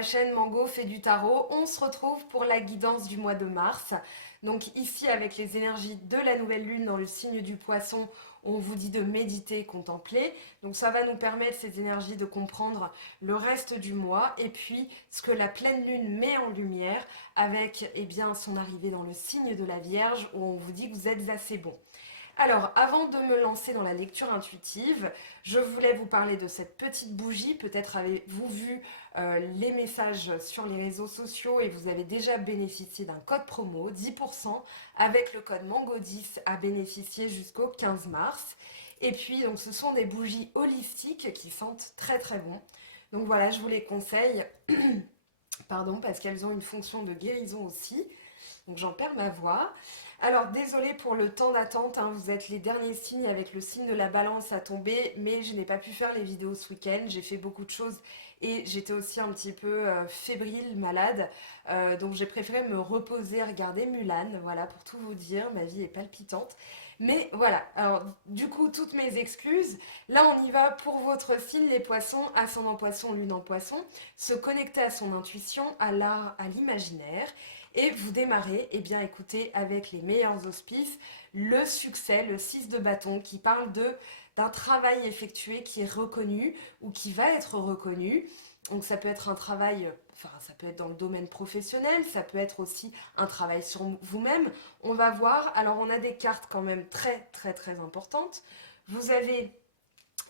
ma chaîne Mango fait du tarot. On se retrouve pour la guidance du mois de mars. Donc ici avec les énergies de la nouvelle lune dans le signe du poisson, on vous dit de méditer, contempler. Donc ça va nous permettre ces énergies de comprendre le reste du mois et puis ce que la pleine lune met en lumière avec son arrivée dans le signe de la Vierge où on vous dit que vous êtes assez bon. Alors, avant de me lancer dans la lecture intuitive, je voulais vous parler de cette petite bougie. Peut-être avez-vous vu les messages sur les réseaux sociaux et vous avez déjà bénéficié d'un code promo, 10% avec le code MANGO10 à bénéficier jusqu'au 15 mars. Et puis, donc, ce sont des bougies holistiques qui sentent très très bon. Donc voilà, je vous les conseille, pardon, parce qu'elles ont une fonction de guérison aussi. Donc j'en perds ma voix. Alors désolée pour le temps d'attente, hein, vous êtes les derniers signes avec le signe de la balance à tomber, mais je n'ai pas pu faire les vidéos ce week-end, j'ai fait beaucoup de choses et j'étais aussi un petit peu fébrile, malade, donc j'ai préféré me reposer, regarder Mulan, voilà pour tout vous dire, ma vie est palpitante. Mais voilà, alors du coup toutes mes excuses, là on y va pour votre signe, les poissons, ascendant poisson, lune en poisson, se connecter à son intuition, à l'art, à l'imaginaire. Et vous démarrez, eh bien écoutez, avec les meilleurs auspices, le succès, le 6 de bâton, qui parle d'un travail effectué qui est reconnu ou qui va être reconnu. Donc ça peut être un travail, enfin ça peut être dans le domaine professionnel, ça peut être aussi un travail sur vous-même. On va voir, alors on a des cartes quand même très très très importantes. Vous avez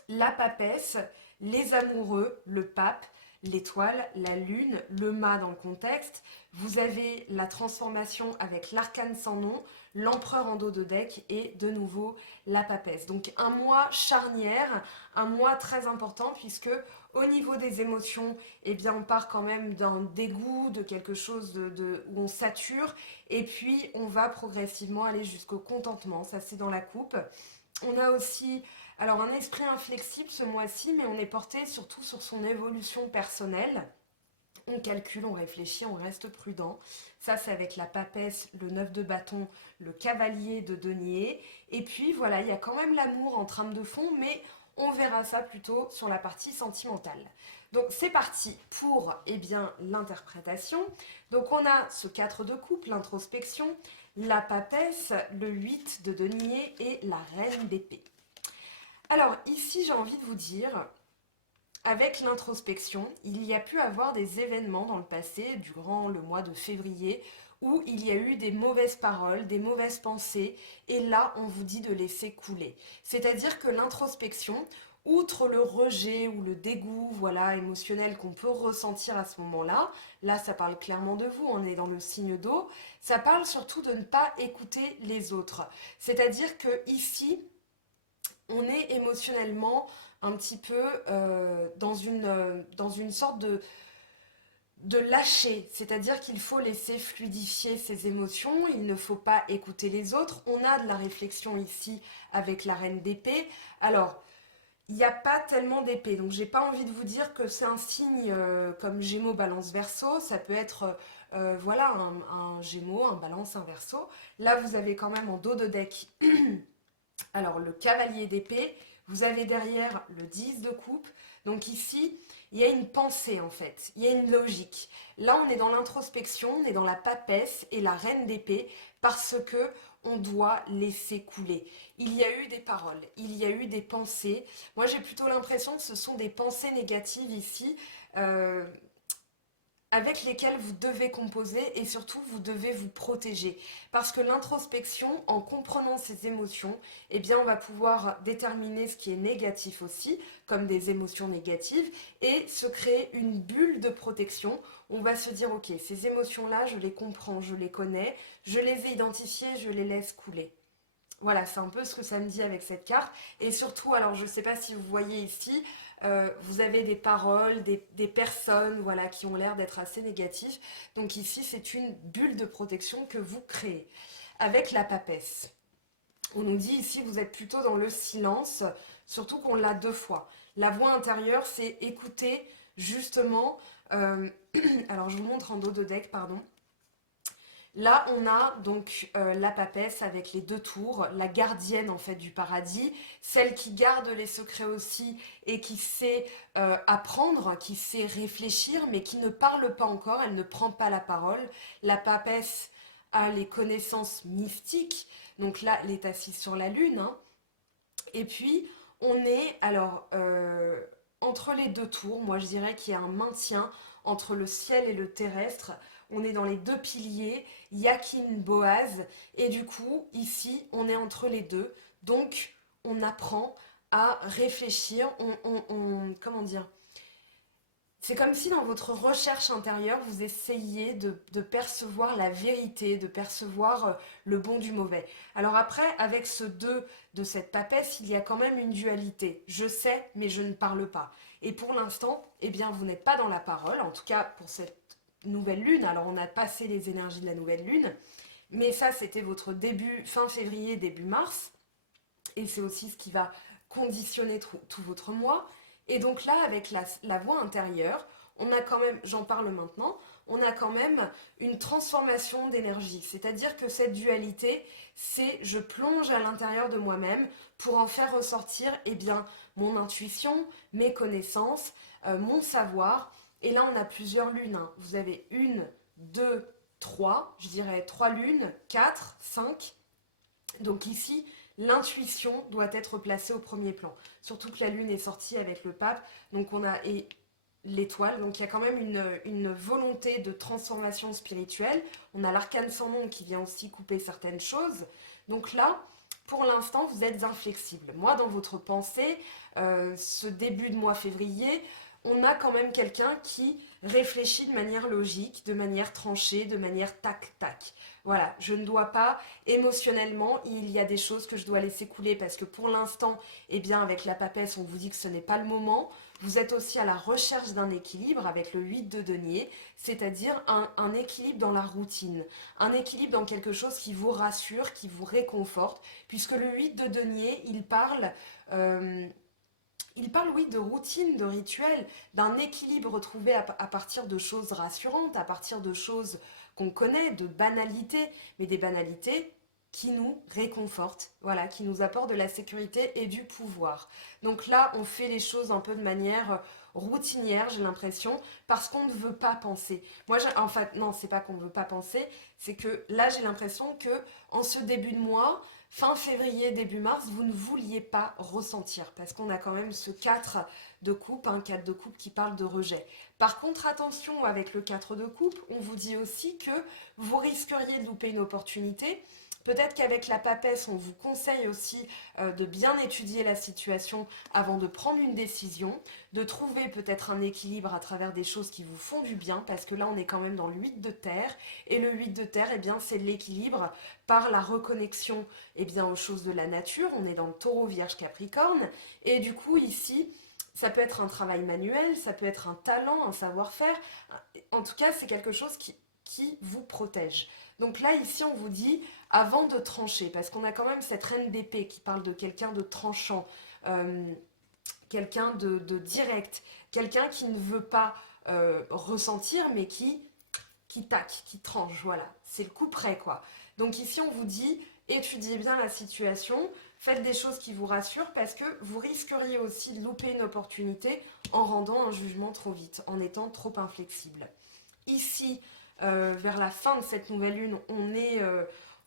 la papesse, les amoureux, le pape, l'étoile, la lune, le mât dans le contexte. Vous avez la transformation avec l'arcane sans nom, l'empereur en dos de deck et de nouveau la papesse. Donc un mois charnière, un mois très important puisque au niveau des émotions, eh bien on part quand même d'un dégoût, de quelque chose où on sature et puis on va progressivement aller jusqu'au contentement. Ça c'est dans la coupe. On a aussi alors un esprit inflexible ce mois-ci, mais on est porté surtout sur son évolution personnelle. On calcule, on réfléchit, on reste prudent. Ça, c'est avec la papesse, le 9 de bâton, le cavalier de denier. Et puis voilà, il y a quand même l'amour en trame de fond, mais on verra ça plutôt sur la partie sentimentale. Donc c'est parti pour l'interprétation. Donc on a ce 4 de coupe, l'introspection, la papesse, le 8 de denier et la reine d'épée. Alors ici, j'ai envie de vous dire, avec l'introspection, il y a pu avoir des événements dans le passé, durant le mois de février, où il y a eu des mauvaises paroles, des mauvaises pensées, et là, on vous dit de laisser couler. C'est-à-dire que l'introspection, outre le rejet ou le dégoût, voilà, émotionnel qu'on peut ressentir à ce moment-là, là, ça parle clairement de vous, on est dans le signe d'eau, ça parle surtout de ne pas écouter les autres. C'est-à-dire que ici, on est émotionnellement un petit peu dans une sorte de lâcher, c'est-à-dire qu'il faut laisser fluidifier ses émotions, il ne faut pas écouter les autres. On a de la réflexion ici avec la reine d'épée. Alors, il n'y a pas tellement d'épée, donc j'ai pas envie de vous dire que c'est un signe comme Gémeaux, Balance, Verseau. Ça peut être voilà un Gémeaux, un Balance, un Verseau. Là, vous avez quand même en dos de deck alors, le cavalier d'épée, vous avez derrière le 10 de coupe. Donc ici, il y a une pensée en fait, il y a une logique. Là, on est dans l'introspection, on est dans la papesse et la reine d'épée parce que on doit laisser couler. Il y a eu des paroles, il y a eu des pensées. Moi, j'ai plutôt l'impression que ce sont des pensées négatives ici. euh, avec lesquels vous devez composer et surtout vous devez vous protéger. Parce que l'introspection, en comprenant ses émotions, eh bien on va pouvoir déterminer ce qui est négatif aussi, comme des émotions négatives, et se créer une bulle de protection. On va se dire, ok, ces émotions-là, je les comprends, je les connais, je les ai identifiées, je les laisse couler. Voilà, c'est un peu ce que ça me dit avec cette carte. Et surtout, alors je ne sais pas si vous voyez ici, vous avez des paroles, des personnes voilà, qui ont l'air d'être assez négatives. Donc ici, c'est une bulle de protection que vous créez avec la papesse. On nous dit ici, vous êtes plutôt dans le silence, surtout qu'on l'a deux fois. La voix intérieure, c'est écouter justement, alors je vous montre en dos de deck, pardon. Là, on a donc la papesse avec les deux tours, la gardienne en fait du paradis, celle qui garde les secrets aussi et qui sait apprendre, qui sait réfléchir, mais qui ne parle pas encore, elle ne prend pas la parole. La papesse a les connaissances mystiques, donc là, elle est assise sur la lune, hein. Et puis, on est alors entre les deux tours. Moi, je dirais qu'il y a un maintien entre le ciel et le terrestre. On est dans les deux piliers, Yakin, Boaz. Et du coup, ici, on est entre les deux. Donc, on apprend à réfléchir. Comment dire? C'est comme si dans votre recherche intérieure, vous essayiez de percevoir la vérité, de percevoir le bon du mauvais. Alors après, avec ce 2 de cette papesse, il y a quand même une dualité. Je sais, mais je ne parle pas. Et pour l'instant, eh bien, vous n'êtes pas dans la parole, en tout cas pour cette nouvelle lune. Alors on a passé les énergies de la nouvelle lune, mais ça c'était votre début, fin février, début mars. Et c'est aussi ce qui va conditionner tout votre mois. Et donc là, avec la voix intérieure, on a quand même, j'en parle maintenant, on a quand même une transformation d'énergie. C'est-à-dire que cette dualité, c'est je plonge à l'intérieur de moi-même pour en faire ressortir eh bien, mon intuition, mes connaissances, mon savoir. Et là, on a plusieurs lunes, hein. Vous avez une, deux, trois, je dirais trois lunes, quatre, cinq. Donc ici, l'intuition doit être placée au premier plan. Surtout que la Lune est sortie avec le pape, donc on a et l'étoile, donc il y a quand même une volonté de transformation spirituelle. On a l'arcane sans nom qui vient aussi couper certaines choses. Donc là, pour l'instant, vous êtes inflexible. Moi, dans votre pensée, ce début de mois février, on a quand même quelqu'un qui réfléchit de manière logique, de manière tranchée, de manière tac-tac. Voilà, je ne dois pas émotionnellement, il y a des choses que je dois laisser couler parce que pour l'instant, eh bien avec la papesse, on vous dit que ce n'est pas le moment. Vous êtes aussi à la recherche d'un équilibre avec le 8 de denier, c'est-à-dire un équilibre dans la routine, un équilibre dans quelque chose qui vous rassure, qui vous réconforte, puisque le 8 de denier, euh, oui, de routine, de rituel, d'un équilibre retrouvé à partir de choses rassurantes, à partir de choses qu'on connaît, de banalités, mais des banalités qui nous réconfortent, voilà, qui nous apportent de la sécurité et du pouvoir. Donc là, on fait les choses un peu de manière routinière, j'ai l'impression, parce qu'on ne veut pas penser. Moi, en fait, non, c'est pas qu'on ne veut pas penser, c'est que là, j'ai l'impression que en ce début de mois, fin février, début mars, vous ne vouliez pas ressentir, parce qu'on a quand même ce 4 de coupe, un 4 de coupe qui parle de rejet. Par contre, attention, avec le 4 de coupe, on vous dit aussi que vous risqueriez de louper une opportunité. Peut-être qu'avec la papesse, on vous conseille aussi de bien étudier la situation avant de prendre une décision, de trouver peut-être un équilibre à travers des choses qui vous font du bien, parce que là, on est quand même dans le 8 de terre, et le 8 de terre, eh bien, c'est l'équilibre par la reconnexion eh bien, aux choses de la nature. On est dans le taureau, vierge, capricorne, et du coup, ici, ça peut être un travail manuel, ça peut être un talent, un savoir-faire. En tout cas, c'est quelque chose qui vous protège. Donc là, ici, on vous dit, avant de trancher, parce qu'on a quand même cette reine d'épée qui parle de quelqu'un de tranchant, euh, quelqu'un de direct, quelqu'un qui ne veut pas ressentir, mais qui taque, qui tranche, voilà. C'est le coup près, quoi. Donc ici, on vous dit, étudiez bien la situation, faites des choses qui vous rassurent, parce que vous risqueriez aussi de louper une opportunité en rendant un jugement trop vite, en étant trop inflexible. Ici, vers la fin de cette nouvelle lune,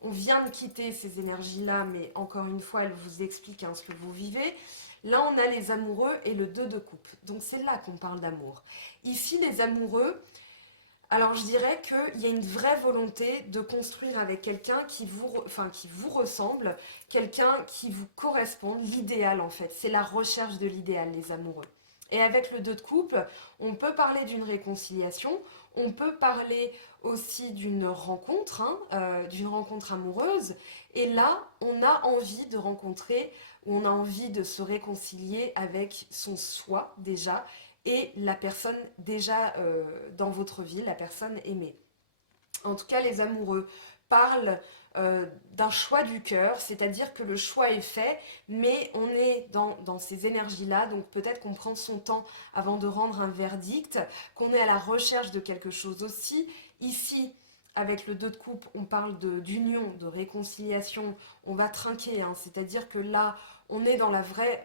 on vient de quitter ces énergies-là, mais encore une fois, elle vous explique hein, ce que vous vivez. Là, on a les amoureux et le 2 de coupe. Donc c'est là qu'on parle d'amour. Ici, les amoureux, alors je dirais qu'il y a une vraie volonté de construire avec quelqu'un qui vous ressemble, quelqu'un qui vous correspond, l'idéal en fait. C'est la recherche de l'idéal, les amoureux. Et avec le 2 de coupe, on peut parler d'une réconciliation, on peut parler aussi d'une rencontre amoureuse. Et là, on a envie de rencontrer, ou on a envie de se réconcilier avec son soi déjà, et la personne déjà dans votre vie, la personne aimée. En tout cas, les amoureux parlent d'un choix du cœur, c'est-à-dire que le choix est fait, mais on est dans ces énergies-là, donc peut-être qu'on prend son temps avant de rendre un verdict, qu'on est à la recherche de quelque chose aussi. Ici, avec le 2 de coupe, on parle d'union, de réconciliation, on va trinquer, hein, c'est-à-dire que là, on est dans la vraie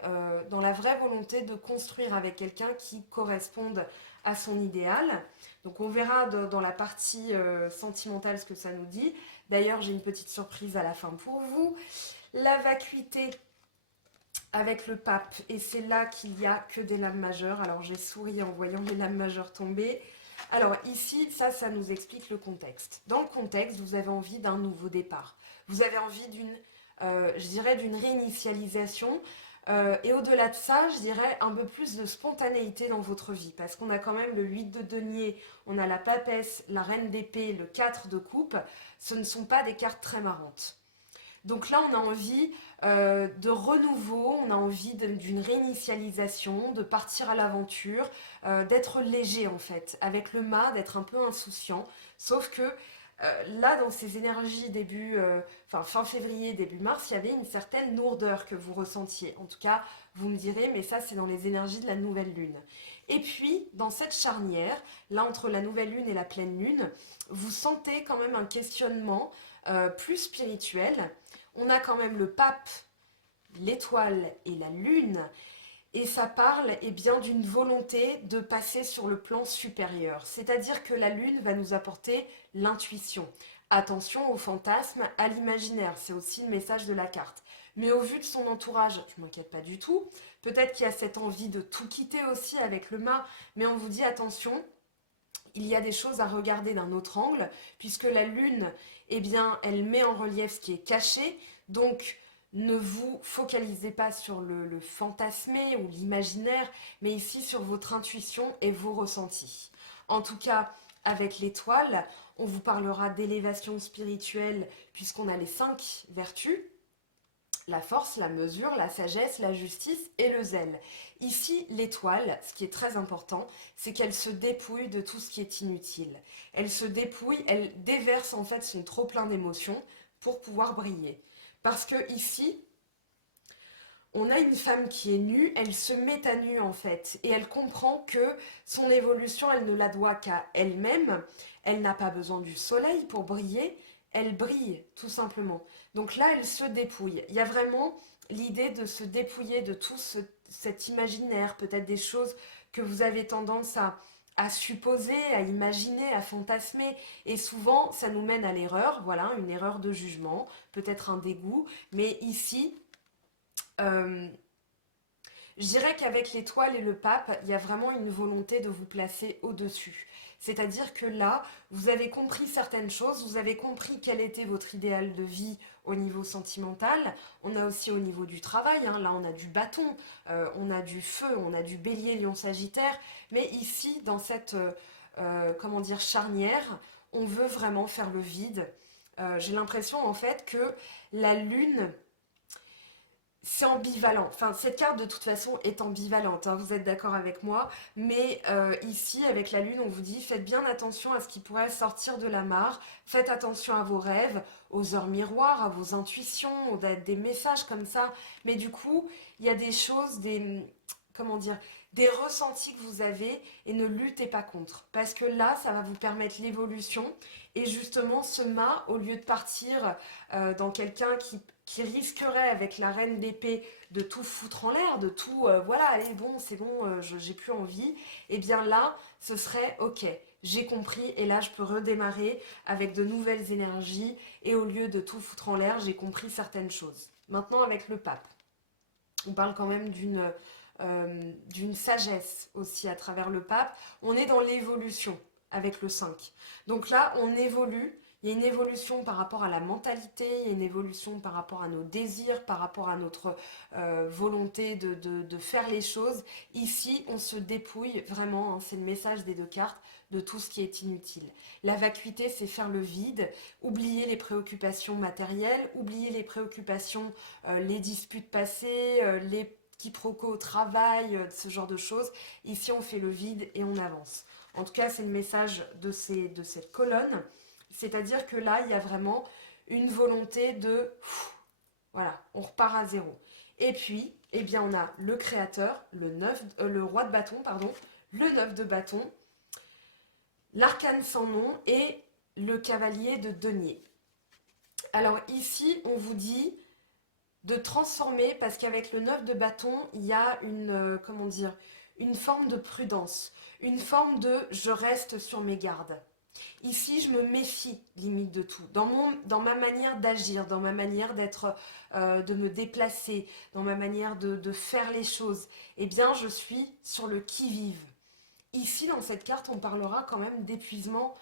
volonté de construire avec quelqu'un qui corresponde à son idéal. Donc on verra dans la partie sentimentale ce que ça nous dit. D'ailleurs, j'ai une petite surprise à la fin pour vous. La vacuité avec le pape, et c'est là qu'il n'y a que des lames majeures. Alors j'ai souri en voyant les lames majeures tomber. Alors ici, ça nous explique le contexte. Dans le contexte, vous avez envie d'un nouveau départ. Vous avez envie je dirais, d'une réinitialisation. Et au-delà de ça, je dirais un peu plus de spontanéité dans votre vie. Parce qu'on a quand même le 8 de denier, on a la papesse, la reine d'épée, le 4 de coupe. Ce ne sont pas des cartes très marrantes. Donc là, on a envie de renouveau, on a envie d'une réinitialisation, de partir à l'aventure, d'être léger en fait, avec le mât, d'être un peu insouciant. Sauf que là, dans ces énergies fin février, début mars, il y avait une certaine lourdeur que vous ressentiez. En tout cas, vous me direz, mais ça, c'est dans les énergies de la nouvelle lune. Et puis, dans cette charnière, là, entre la nouvelle lune et la pleine lune, vous sentez quand même un questionnement plus spirituel. On a quand même le pape, l'étoile et la lune, et ça parle bien d'une volonté de passer sur le plan supérieur. C'est-à-dire que la lune va nous apporter l'intuition. Attention au fantasme, à l'imaginaire, c'est aussi le message de la carte. Mais au vu de son entourage, je ne m'inquiète pas du tout. Peut-être qu'il y a cette envie de tout quitter aussi avec le mât, mais on vous dit attention, il y a des choses à regarder d'un autre angle, puisque la lune, elle met en relief ce qui est caché. Donc, ne vous focalisez pas sur le fantasmé ou l'imaginaire, mais ici sur votre intuition et vos ressentis. En tout cas, avec l'étoile, on vous parlera d'élévation spirituelle, puisqu'on a les 5 vertus. La force, la mesure, la sagesse, la justice et le zèle. Ici, l'étoile, ce qui est très important, c'est qu'elle se dépouille de tout ce qui est inutile. Elle se dépouille, elle déverse en fait son trop-plein d'émotions pour pouvoir briller. Parce que ici, on a une femme qui est nue, elle se met à nu en fait, et elle comprend que son évolution, elle ne la doit qu'à elle-même. Elle n'a pas besoin du soleil pour briller, elle brille tout simplement. Donc là, elle se dépouille. Il y a vraiment l'idée de se dépouiller de tout cet imaginaire, peut-être des choses que vous avez tendance à supposer, à imaginer, à fantasmer. Et souvent, ça nous mène à l'erreur, voilà, une erreur de jugement, peut-être un dégoût. Mais ici, euh, je dirais qu'avec l'étoile et le pape, il y a vraiment une volonté de vous placer au-dessus. C'est-à-dire que là, vous avez compris certaines choses, vous avez compris quel était votre idéal de vie au niveau sentimental. On a aussi au niveau du travail, hein, là on a du bâton, on a du feu, on a du bélier, lion, sagittaire. Mais ici, dans cette charnière, on veut vraiment faire le vide. J'ai l'impression en fait que la lune c'est ambivalent. Enfin, cette carte de toute façon est ambivalente, hein, vous êtes d'accord avec moi. Mais ici, avec la lune, on vous dit faites bien attention à ce qui pourrait sortir de la mare. Faites attention à vos rêves, aux heures miroirs, à vos intuitions, des messages comme ça. Mais du coup, il y a des choses, comment dire, des ressentis que vous avez et ne luttez pas contre. Parce que là, ça va vous permettre l'évolution. Et justement, ce mât, au lieu de partir dans quelqu'un qui risquerait avec la reine d'épée de tout foutre en l'air, de tout, voilà, allez, bon, c'est bon, j'ai plus envie, et bien là, ce serait, ok, j'ai compris, et là, je peux redémarrer avec de nouvelles énergies, et au lieu de tout foutre en l'air, j'ai compris certaines choses. Maintenant, avec le pape, on parle quand même d'une sagesse aussi à travers le pape. On est dans l'évolution avec le 5. Donc là, on évolue. Il y a une évolution par rapport à la mentalité, il y a une évolution par rapport à nos désirs, par rapport à notre volonté de faire les choses. Ici, on se dépouille vraiment, hein, c'est le message des 2 cartes, de tout ce qui est inutile. La vacuité, c'est faire le vide, oublier les préoccupations matérielles, oublier les préoccupations, les disputes passées, les quiproquos au travail, ce genre de choses. Ici, on fait le vide et on avance. En tout cas, c'est le message de cette colonne. C'est-à-dire que là, il y a vraiment une volonté de... Voilà, on repart à zéro. Et puis, on a le créateur, le roi de bâton, pardon, le 9 de bâton, l'arcane sans nom et le cavalier de denier. Alors ici, on vous dit de transformer, parce qu'avec le 9 de bâton, il y a comment dire, une forme de prudence, une forme de je reste sur mes gardes. Ici, je me méfie limite de tout. Dans ma manière d'agir, dans ma manière d'être, de me déplacer, dans ma manière de faire les choses, eh bien, je suis sur le qui-vive. Ici, dans cette carte, on parlera quand même d'épuisement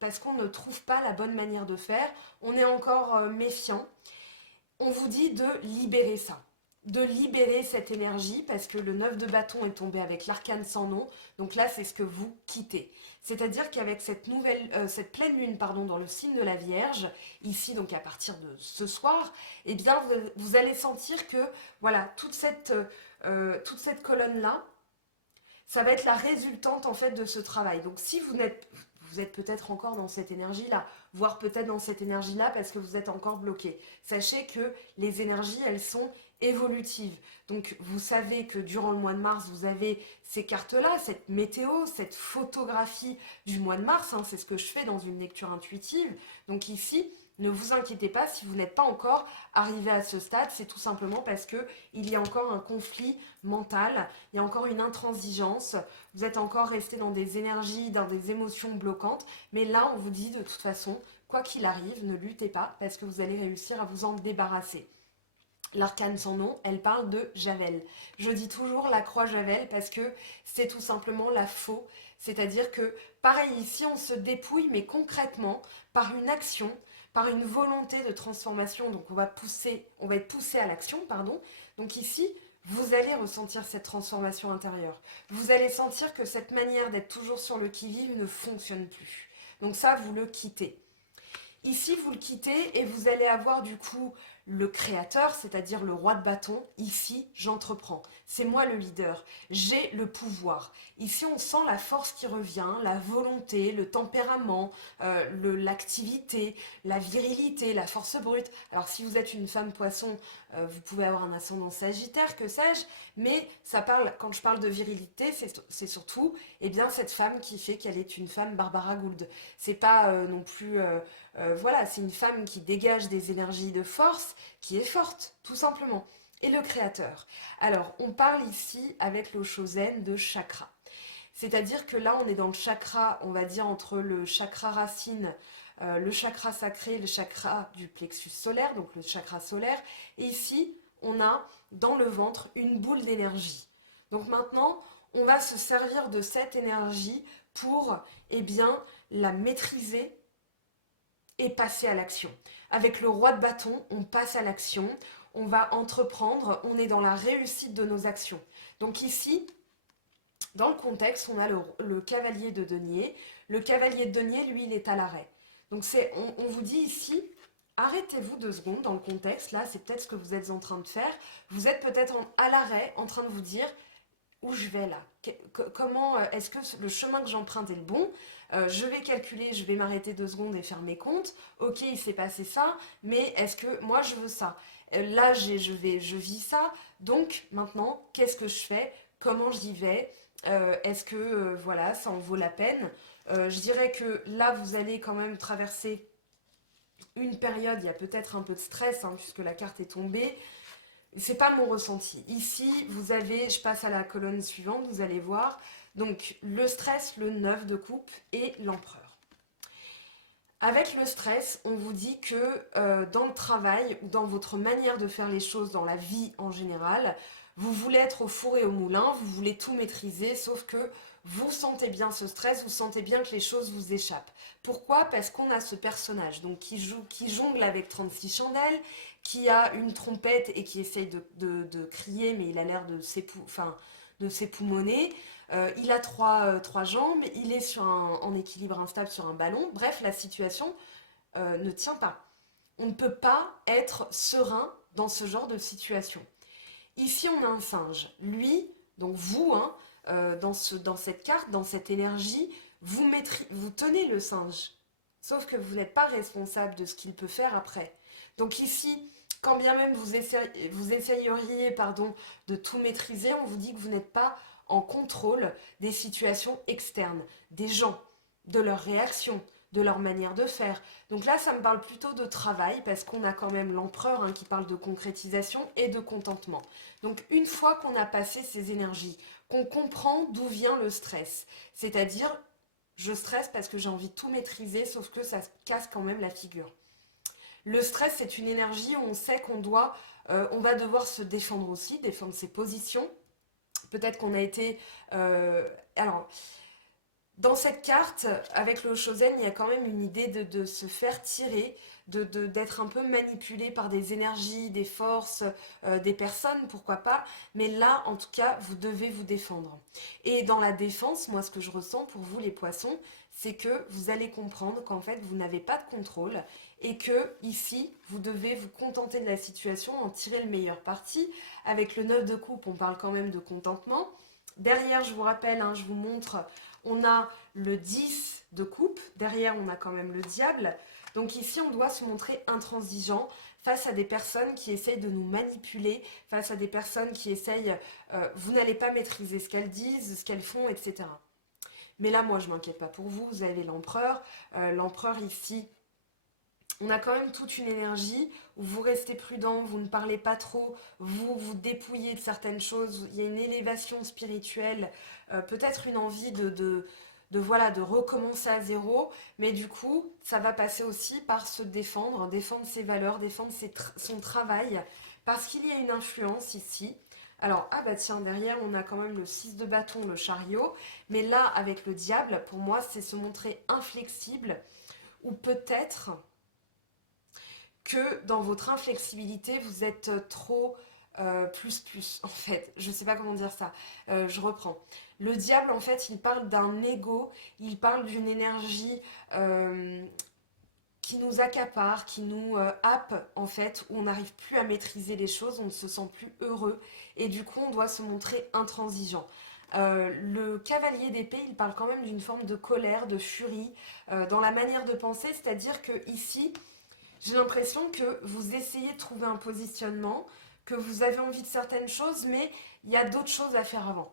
parce qu'on ne trouve pas la bonne manière de faire. On est encore méfiant. On vous dit de libérer ça, de libérer cette énergie parce que le 9 de bâton est tombé avec l'arcane sans nom. Donc là, c'est ce que vous quittez. C'est-à-dire qu'avec cette pleine lune dans le signe de la Vierge, ici donc à partir de ce soir, eh bien vous allez sentir que voilà toute cette colonne-là, ça va être la résultante en fait de ce travail. Donc si vous êtes peut-être encore dans cette énergie-là, voire peut-être dans cette énergie-là parce que vous êtes encore bloqué. Sachez que les énergies, elles sont évolutives. Donc vous savez que durant le mois de mars, vous avez ces cartes-là, cette météo, cette photographie du mois de mars, hein, c'est ce que je fais dans une lecture intuitive. Donc ici, ne vous inquiétez pas si vous n'êtes pas encore arrivé à ce stade, c'est tout simplement parce que il y a encore un conflit mental, il y a encore une intransigeance, vous êtes encore resté dans des énergies, dans des émotions bloquantes, mais là on vous dit de toute façon, quoi qu'il arrive, ne luttez pas parce que vous allez réussir à vous en débarrasser. L'arcane sans nom, elle parle de Javel. Je dis toujours la croix Javel parce que c'est tout simplement la faux. C'est-à-dire que, pareil, ici, on se dépouille, mais concrètement, par une action, par une volonté de transformation. Donc, on va être poussé à l'action, pardon. Donc ici, vous allez ressentir cette transformation intérieure. Vous allez sentir que cette manière d'être toujours sur le qui-vive ne fonctionne plus. Donc ça, vous le quittez. Ici, vous le quittez et vous allez avoir du coup le créateur, c'est-à-dire le roi de bâton. Ici, j'entreprends. C'est moi le leader. J'ai le pouvoir. Ici, on sent la force qui revient, la volonté, le tempérament, l'activité, la virilité, la force brute. Alors, si vous êtes une femme poisson, vous pouvez avoir un ascendant sagittaire, que sais-je, mais ça parle, quand je parle de virilité, c'est surtout cette femme qui fait qu'elle est une femme Barbara Gould. C'est pas non plus... voilà, c'est une femme qui dégage des énergies de force, qui est forte, tout simplement. Et le créateur. Alors, on parle ici avec le Shosen de chakra. C'est-à-dire que là, on est dans le chakra, on va dire entre le chakra racine, le chakra sacré, le chakra du plexus solaire, donc le chakra solaire. Et ici, on a dans le ventre une boule d'énergie. Donc maintenant, on va se servir de cette énergie pour, la maîtriser et passer à l'action. Avec le roi de bâton, on passe à l'action, on va entreprendre, on est dans la réussite de nos actions. Donc ici, dans le contexte, on a le cavalier de denier. Le cavalier de denier, lui, il est à l'arrêt. Donc on vous dit ici, arrêtez-vous 2 secondes dans le contexte. Là, c'est peut-être ce que vous êtes en train de faire. Vous êtes peut-être à l'arrêt, en train de vous dire, où je vais là, comment est-ce que le chemin que j'emprunte est le bon, je vais calculer, je vais m'arrêter 2 secondes et faire mes comptes, ok il s'est passé ça, mais est-ce que moi je veux ça, là je vis ça, donc maintenant qu'est-ce que je fais, comment j'y vais, est-ce que voilà ça en vaut la peine. Je dirais que là vous allez quand même traverser une période, il y a peut-être un peu de stress hein, puisque la carte est tombée. C'est pas mon ressenti. Ici, vous avez, je passe à la colonne suivante, vous allez voir. Donc, le stress, le 9 de coupe et l'empereur. Avec le stress, on vous dit que dans le travail ou dans votre manière de faire les choses, dans la vie en général, vous voulez être au four et au moulin, vous voulez tout maîtriser, sauf que vous sentez bien ce stress, vous sentez bien que les choses vous échappent. Pourquoi? Parce qu'on a ce personnage donc qui jongle avec 36 chandelles, qui a une trompette et qui essaye de crier, mais il a l'air de s'époumoner. Il a trois jambes, il est en équilibre instable sur un ballon. Bref, la situation ne tient pas. On ne peut pas être serein dans ce genre de situation. Ici, on a un singe. Lui, donc vous, hein, dans cette carte, dans cette énergie, vous tenez le singe. Sauf que vous n'êtes pas responsable de ce qu'il peut faire après. Donc ici, quand bien même vous essayeriez de tout maîtriser, on vous dit que vous n'êtes pas en contrôle des situations externes, des gens, de leurs réactions, de leur manière de faire. Donc là, ça me parle plutôt de travail parce qu'on a quand même l'empereur qui parle de concrétisation et de contentement. Donc une fois qu'on a passé ces énergies, qu'on comprend d'où vient le stress, c'est-à-dire je stresse parce que j'ai envie de tout maîtriser, sauf que ça casse quand même la figure. Le stress, c'est une énergie où on sait on va devoir se défendre aussi, défendre ses positions. Peut-être qu'on a été, alors, dans cette carte, avec le Shosen, il y a quand même une idée de se faire tirer, d'être un peu manipulé par des énergies, des forces, des personnes, pourquoi pas. Mais là, en tout cas, vous devez vous défendre. Et dans la défense, moi, ce que je ressens pour vous, les poissons, c'est que vous allez comprendre qu'en fait, vous n'avez pas de contrôle et que ici, vous devez vous contenter de la situation, en tirer le meilleur parti. Avec le 9 de coupe, on parle quand même de contentement. Derrière, je vous rappelle, je vous montre, on a le 10 de coupe. Derrière, on a quand même le diable. Donc ici, on doit se montrer intransigeant face à des personnes qui essayent de nous manipuler, face à des personnes qui essayent, vous n'allez pas maîtriser ce qu'elles disent, ce qu'elles font, etc. Mais là, moi, je ne m'inquiète pas pour vous. Vous avez l'empereur. L'empereur ici, on a quand même toute une énergie où vous restez prudent, vous ne parlez pas trop, vous vous dépouillez de certaines choses. Il y a une élévation spirituelle, peut-être une envie voilà, de recommencer à zéro. Mais du coup, ça va passer aussi par se défendre, défendre ses valeurs, défendre son travail. Parce qu'il y a une influence ici. Alors, ah bah tiens, derrière, on a quand même le 6 de bâton, le chariot. Mais là, avec le diable, pour moi, c'est se montrer inflexible ou peut-être que dans votre inflexibilité, vous êtes trop plus en fait. Je ne sais pas comment dire ça. Je reprends. Le diable, en fait, il parle d'un ego, il parle d'une énergie qui nous accapare, qui nous happe, en fait, où on n'arrive plus à maîtriser les choses, on ne se sent plus heureux, et du coup, on doit se montrer intransigeant. Le cavalier d'épée, il parle quand même d'une forme de colère, de furie, dans la manière de penser, c'est-à-dire que ici, j'ai l'impression que vous essayez de trouver un positionnement, que vous avez envie de certaines choses, mais il y a d'autres choses à faire avant.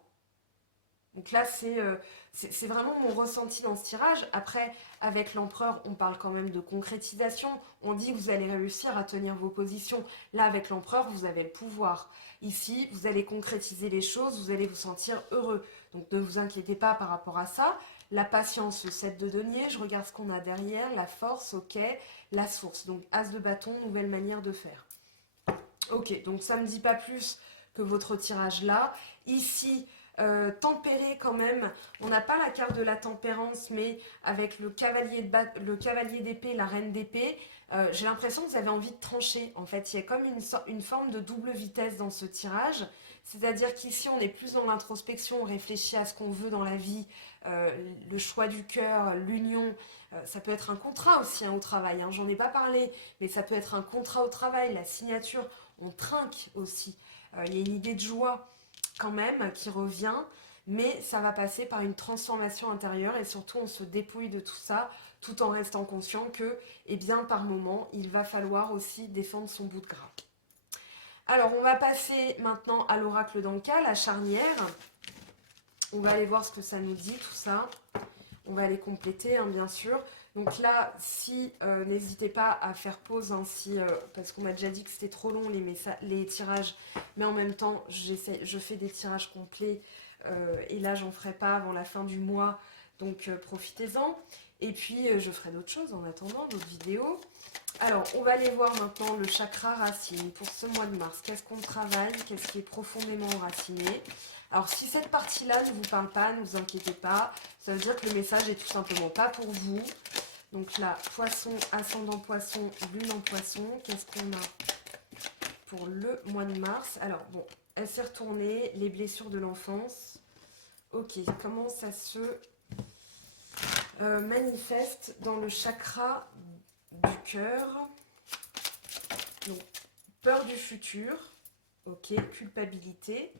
Donc là, c'est vraiment mon ressenti dans ce tirage. Après, avec l'empereur, on parle quand même de concrétisation. On dit que vous allez réussir à tenir vos positions. Là, avec l'empereur, vous avez le pouvoir. Ici, vous allez concrétiser les choses, vous allez vous sentir heureux. Donc ne vous inquiétez pas par rapport à ça. La patience, le 7 de denier, je regarde ce qu'on a derrière, la force, ok, la source. Donc as de bâton, nouvelle manière de faire. Ok, donc ça ne me dit pas plus que votre tirage là. Ici, tempéré quand même, on n'a pas la carte de la tempérance, mais avec le cavalier d'épée, la reine d'épée, j'ai l'impression que vous avez envie de trancher. En fait, il y a comme une forme de double vitesse dans ce tirage. C'est-à-dire qu'ici, on est plus dans l'introspection, on réfléchit à ce qu'on veut dans la vie, le choix du cœur, l'union. Ça peut être un contrat aussi au travail, j'en ai pas parlé, mais ça peut être un contrat au travail, la signature, on trinque aussi. Il y a une idée de joie quand même qui revient, mais ça va passer par une transformation intérieure et surtout on se dépouille de tout ça tout en restant conscient que, eh bien, par moment, il va falloir aussi défendre son bout de gras. Alors, on va passer maintenant à l'oracle d'Anka, la charnière. On va aller voir ce que ça nous dit, tout ça. On va aller compléter, bien sûr. Donc là, si n'hésitez pas à faire pause, parce qu'on m'a déjà dit que c'était trop long les tirages, mais en même temps, je fais des tirages complets, et là, j'en ferai pas avant la fin du mois, donc profitez-en. Et puis, je ferai d'autres choses en attendant, d'autres vidéos. Alors, on va aller voir maintenant le chakra racine pour ce mois de mars. Qu'est-ce qu'on travaille? Qu'est-ce qui est profondément enraciné? Alors, si cette partie-là ne vous parle pas, ne vous inquiétez pas. Ça veut dire que le message est tout simplement pas pour vous. Donc là, poisson, ascendant poisson, lune en poisson. Qu'est-ce qu'on a pour le mois de mars? Alors, bon, elle s'est retournée. Les blessures de l'enfance. Ok, comment ça se manifeste dans le chakra du cœur? Donc, peur du futur. Ok, culpabilité.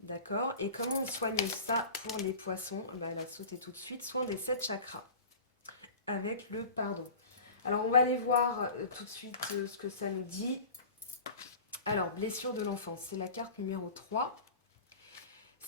D'accord. Et comment on soigne ça pour les poissons? Elle a sauté tout de suite. Soin des 7 chakras. Avec le pardon. Alors, on va aller voir tout de suite ce que ça nous dit. Alors, blessure de l'enfance. C'est la carte numéro 3.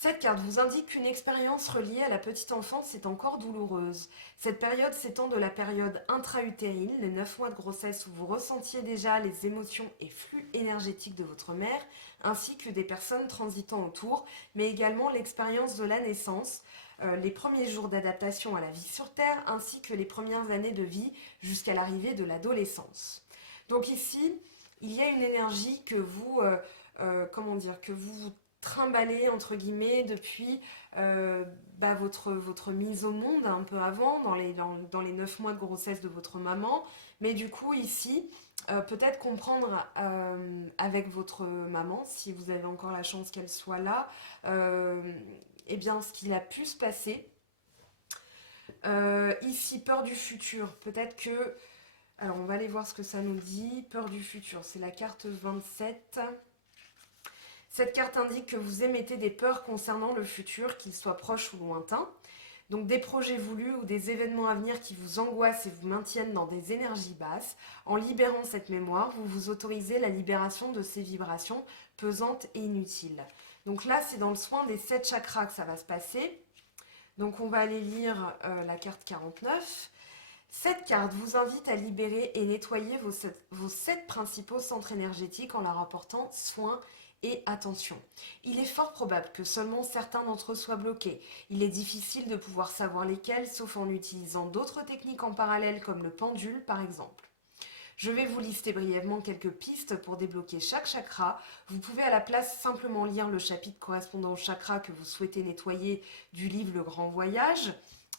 Cette carte vous indique qu'une expérience reliée à la petite enfance est encore douloureuse. Cette période s'étend de la période intra-utérine, les 9 mois de grossesse où vous ressentiez déjà les émotions et flux énergétiques de votre mère, ainsi que des personnes transitant autour, mais également l'expérience de la naissance, les premiers jours d'adaptation à la vie sur Terre, ainsi que les premières années de vie jusqu'à l'arrivée de l'adolescence. Donc ici, il y a une énergie que vous, comment dire, que vous trimballez entre guillemets depuis votre mise au monde un peu avant, dans les 9 mois de grossesse de votre maman. Mais du coup, ici, peut-être comprendre avec votre maman, si vous avez encore la chance qu'elle soit là, eh bien, ce qu'il a pu se passer. Ici, peur du futur. Peut-être que... Alors, on va aller voir ce que ça nous dit. Peur du futur, c'est la carte 27. Cette carte indique que vous émettez des peurs concernant le futur, qu'ils soient proches ou lointains. Donc des projets voulus ou des événements à venir qui vous angoissent et vous maintiennent dans des énergies basses. En libérant cette mémoire, vous vous autorisez la libération de ces vibrations pesantes et inutiles. Donc là, c'est dans le soin des 7 chakras que ça va se passer. Donc on va aller lire la carte 49. Cette carte vous invite à libérer et nettoyer vos 7 principaux centres énergétiques en leur apportant soin et attention. Il est fort probable que seulement certains d'entre eux soient bloqués. Il est difficile de pouvoir savoir lesquels, sauf en utilisant d'autres techniques en parallèle comme le pendule par exemple. Je vais vous lister brièvement quelques pistes pour débloquer chaque chakra. Vous pouvez à la place simplement lire le chapitre correspondant au chakra que vous souhaitez nettoyer du livre Le Grand Voyage.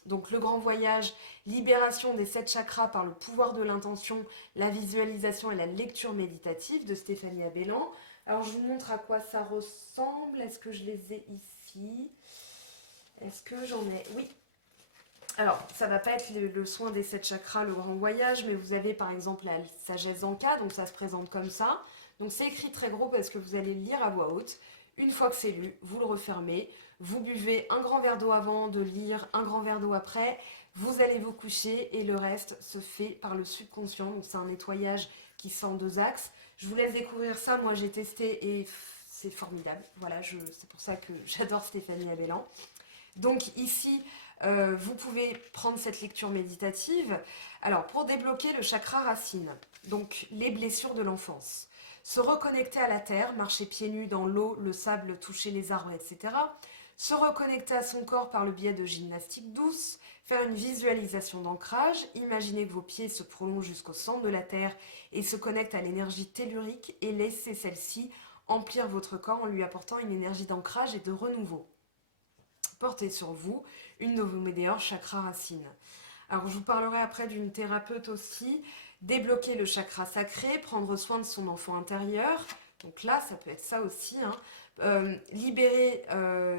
Donc le Grand Voyage, libération des 7 chakras par le pouvoir de l'intention, la visualisation et la lecture méditative de Stéphanie Abellan. Alors je vous montre à quoi ça ressemble. Est-ce que je les ai ici? Est-ce que j'en ai? Oui. Alors, ça va pas être le soin des 7 chakras, le grand voyage, mais vous avez par exemple la sagesse Anka, donc ça se présente comme ça. Donc c'est écrit très gros parce que vous allez le lire à voix haute. Une fois que c'est lu, vous le refermez. Vous buvez un grand verre d'eau avant de lire, un grand verre d'eau après. Vous allez vous coucher et le reste se fait par le subconscient. Donc c'est un nettoyage qui se fait en 2 axes. Je vous laisse découvrir ça. Moi j'ai testé et c'est formidable. Voilà, c'est pour ça que j'adore Stéphanie Abellan. Donc ici, vous pouvez prendre cette lecture méditative. Alors, pour débloquer le chakra racine, donc les blessures de l'enfance, se reconnecter à la terre, marcher pieds nus dans l'eau, le sable, toucher les arbres, etc. Se reconnecter à son corps par le biais de gymnastique douce, faire une visualisation d'ancrage, imaginer que vos pieds se prolongent jusqu'au centre de la terre et se connectent à l'énergie tellurique et laisser celle-ci emplir votre corps en lui apportant une énergie d'ancrage et de renouveau. Portez sur vous une de vos meilleures chakras racines. Alors je vous parlerai après d'une thérapeute aussi. Débloquer le chakra sacré, prendre soin de son enfant intérieur. Donc là, ça peut être ça aussi. Libérer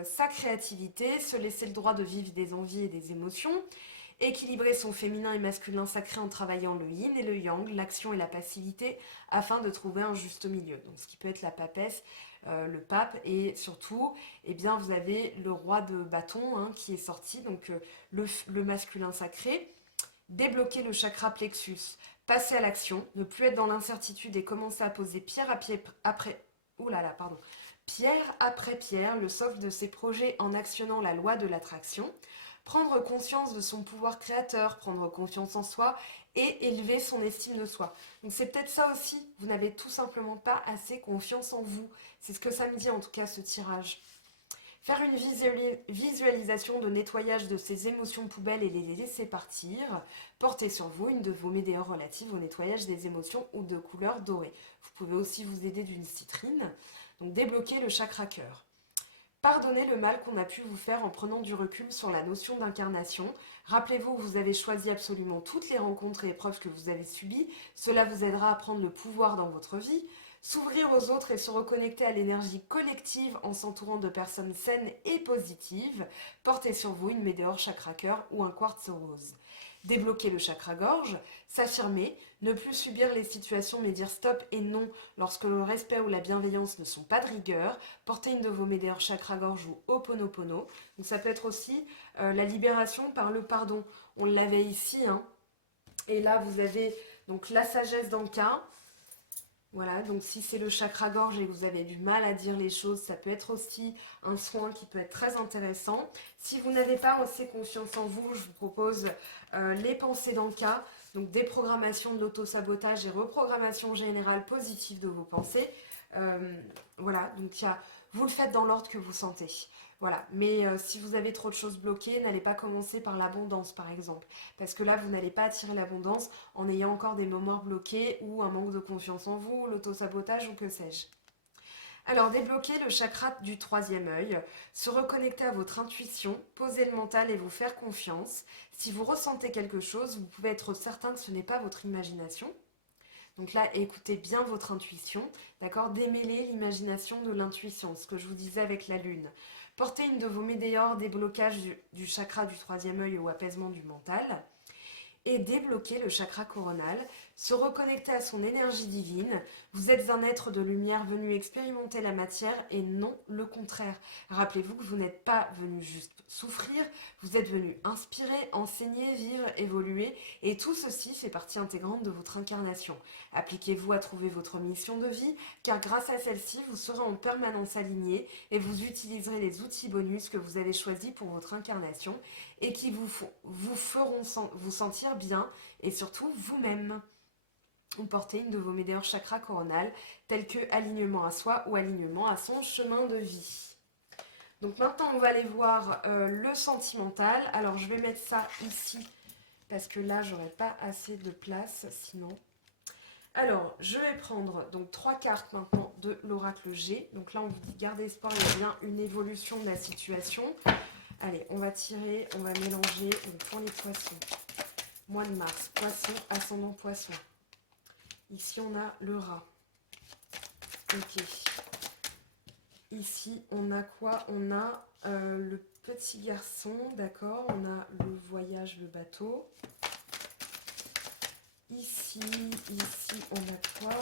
sa créativité, se laisser le droit de vivre des envies et des émotions. Équilibrer son féminin et masculin sacré en travaillant le yin et le yang, l'action et la passivité, afin de trouver un juste milieu. Donc ce qui peut être la papesse, le pape, et surtout, eh bien, vous avez le roi de bâton qui est sorti, donc le masculin sacré. Débloquer le chakra plexus, passer à l'action, ne plus être dans l'incertitude et commencer à poser pierre à pied après... Pierre après pierre, le socle de ses projets en actionnant la loi de l'attraction. Prendre conscience de son pouvoir créateur, prendre confiance en soi et élever son estime de soi. Donc c'est peut-être ça aussi, vous n'avez tout simplement pas assez confiance en vous. C'est ce que ça me dit en tout cas ce tirage. Faire une visualisation de nettoyage de ces émotions poubelles et les laisser partir. Portez sur vous une de vos médailleurs relatives au nettoyage des émotions ou de couleur dorée. Vous pouvez aussi vous aider d'une citrine. Donc débloquer le chakra cœur. Pardonnez le mal qu'on a pu vous faire en prenant du recul sur la notion d'incarnation. Rappelez-vous que vous avez choisi absolument toutes les rencontres et épreuves que vous avez subies. Cela vous aidera à prendre le pouvoir dans votre vie. S'ouvrir aux autres et se reconnecter à l'énergie collective en s'entourant de personnes saines et positives. Portez sur vous une météore chakra cœur ou un quartz rose. Débloquer le chakra gorge, s'affirmer, ne plus subir les situations mais dire stop et non lorsque le respect ou la bienveillance ne sont pas de rigueur. Porter une de vos médailleurs chakra gorge ou Ho'oponopono. Donc ça peut être aussi la libération par le pardon. On l'avait ici, Et là vous avez donc la sagesse d'Anka. Voilà, donc si c'est le chakra gorge et que vous avez du mal à dire les choses, ça peut être aussi un soin qui peut être très intéressant. Si vous n'avez pas assez confiance en vous, je vous propose les pensées d'Anka, donc déprogrammation de l'auto-sabotage et reprogrammation générale positive de vos pensées. Euh, voilà, donc vous le faites dans l'ordre que vous sentez. Voilà, mais si vous avez trop de choses bloquées, n'allez pas commencer par l'abondance par exemple, parce que là vous n'allez pas attirer l'abondance en ayant encore des mémoires bloquées ou un manque de confiance en vous, l'auto-sabotage ou que sais-je. Alors débloquer le chakra du troisième œil, se reconnecter à votre intuition, poser le mental et vous faire confiance. Si vous ressentez quelque chose, vous pouvez être certain que ce n'est pas votre imagination. Donc là, écoutez bien votre intuition, d'accord? Démêlez l'imagination de l'intuition, ce que je vous disais avec la lune. Portez une de vos médaillères des blocages du chakra du troisième œil au apaisement du mental et débloquer le chakra coronal, se reconnecter à son énergie divine. Vous êtes un être de lumière venu expérimenter la matière et non le contraire. Rappelez-vous que vous n'êtes pas venu juste souffrir, vous êtes venu inspirer, enseigner, vivre, évoluer et tout ceci fait partie intégrante de votre incarnation. Appliquez-vous à trouver votre mission de vie car grâce à celle-ci, vous serez en permanence aligné et vous utiliserez les outils bonus que vous avez choisis pour votre incarnation et qui vous feront vous sentir bien et surtout vous-même. Portez une de vos meilleurs chakras coronales, tels que alignement à soi ou alignement à son chemin de vie. Donc maintenant, on va aller voir le sentimental. Alors, je vais mettre ça ici parce que là, j'aurais pas assez de place sinon. Alors, je vais prendre donc 3 cartes maintenant de l'oracle G. Donc là, on vous dit garder espoir, il y a bien une évolution de la situation. Allez, on va tirer, on va mélanger. Donc pour les poissons, mois de mars, poisson, ascendant poisson. Ici, on a le rat. Ok. Ici, on a quoi? On a le petit garçon, d'accord. On a le voyage, le bateau. Ici, on a quoi?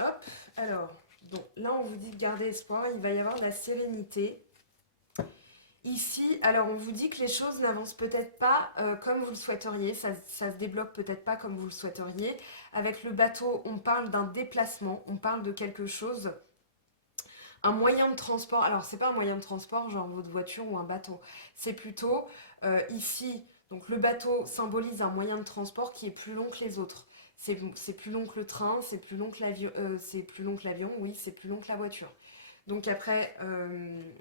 Hop, alors, donc là, on vous dit de garder espoir. Il va y avoir de la sérénité. Ici, alors on vous dit que les choses n'avancent peut-être pas comme vous le souhaiteriez, ça se débloque peut-être pas comme vous le souhaiteriez. Avec le bateau, on parle d'un déplacement, on parle de quelque chose, un moyen de transport. Alors c'est pas un moyen de transport genre votre voiture ou un bateau, c'est plutôt ici, donc le bateau symbolise un moyen de transport qui est plus long que les autres. C'est plus long que le train, c'est plus long que l'avion, oui, c'est plus long que la voiture. Donc après,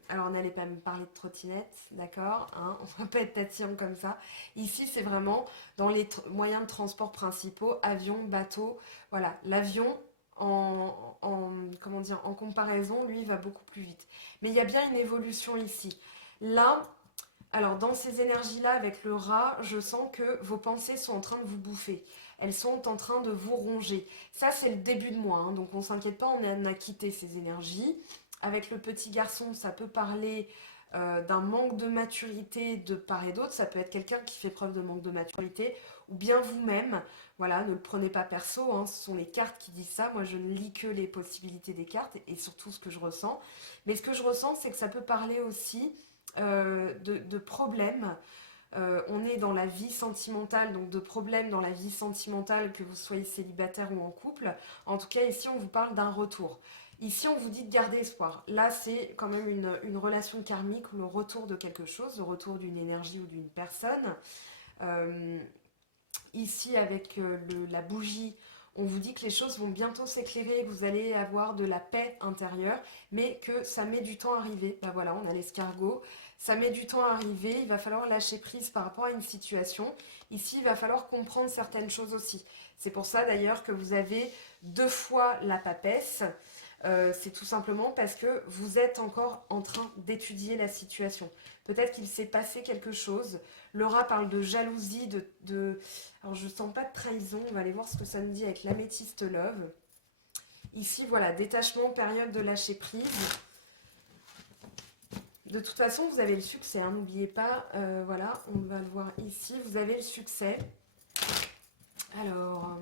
alors on n'allait pas me parler de trottinette, d'accord, hein, on va pas être tatillon comme ça. Ici, c'est vraiment dans les moyens de transport principaux, avion, bateau. Voilà, l'avion, comment dire, en comparaison, lui, va beaucoup plus vite. Mais il y a bien une évolution ici. Là, alors dans ces énergies-là, avec le rat, je sens que vos pensées sont en train de vous bouffer. Elles sont en train de vous ronger. Ça, c'est le début de mois, hein, donc on ne s'inquiète pas, on en a quitté ces énergies. Avec le petit garçon, ça peut parler d'un manque de maturité de part et d'autre. Ça peut être quelqu'un qui fait preuve de manque de maturité ou bien vous-même. Voilà, ne le prenez pas perso, hein, ce sont les cartes qui disent ça. Moi, je ne lis que les possibilités des cartes et surtout ce que je ressens. Mais ce que je ressens, c'est que ça peut parler aussi de problèmes. On est dans la vie sentimentale, donc de problèmes dans la vie sentimentale, que vous soyez célibataire ou en couple. En tout cas, ici, on vous parle d'un retour. Ici, on vous dit de garder espoir. Là, c'est quand même une relation karmique, le retour de quelque chose, le retour d'une énergie ou d'une personne. Euh, Ici, avec la bougie, on vous dit que les choses vont bientôt s'éclairer, que vous allez avoir de la paix intérieure, mais que ça met du temps à arriver. Ben voilà, on a l'escargot. Ça met du temps à arriver, il va falloir lâcher prise par rapport à une situation. Ici, il va falloir comprendre certaines choses aussi. C'est pour ça d'ailleurs que vous avez 2 fois la papesse. C'est tout simplement parce que vous êtes encore en train d'étudier la situation. Peut-être qu'il s'est passé quelque chose. Laura parle de jalousie, alors je sens pas de trahison, on va aller voir ce que ça me dit avec l'améthyste love. Ici, voilà, détachement, période de lâcher prise. De toute façon, vous avez le succès, hein, n'oubliez pas, voilà, on va le voir ici, vous avez le succès. Alors,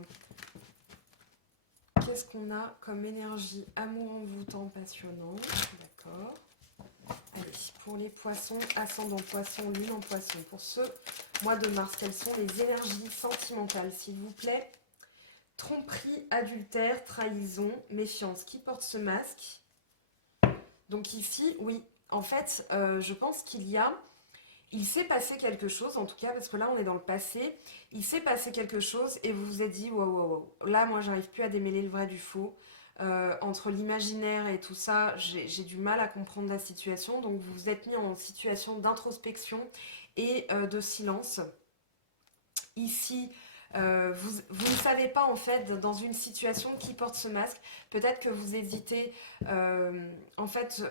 qu'est-ce qu'on a comme énergie? Amour envoûtant, passionnant, d'accord. Allez, pour les poissons, ascendant poisson, lune en poisson. Pour ce mois de mars, quelles sont les énergies sentimentales, s'il vous plaît? Tromperie, adultère, trahison, méfiance. Qui porte ce masque? Donc ici, oui, en fait, je pense il s'est passé quelque chose, en tout cas, parce que là, on est dans le passé. Il s'est passé quelque chose et vous vous êtes dit, wow, wow, wow. Là, moi, j'arrive plus à démêler le vrai du faux. Entre l'imaginaire et tout ça, j'ai du mal à comprendre la situation. Donc, vous vous êtes mis en situation d'introspection et de silence. Ici, vous ne savez pas, en fait, dans une situation qui porte ce masque. Peut-être que vous hésitez. En fait,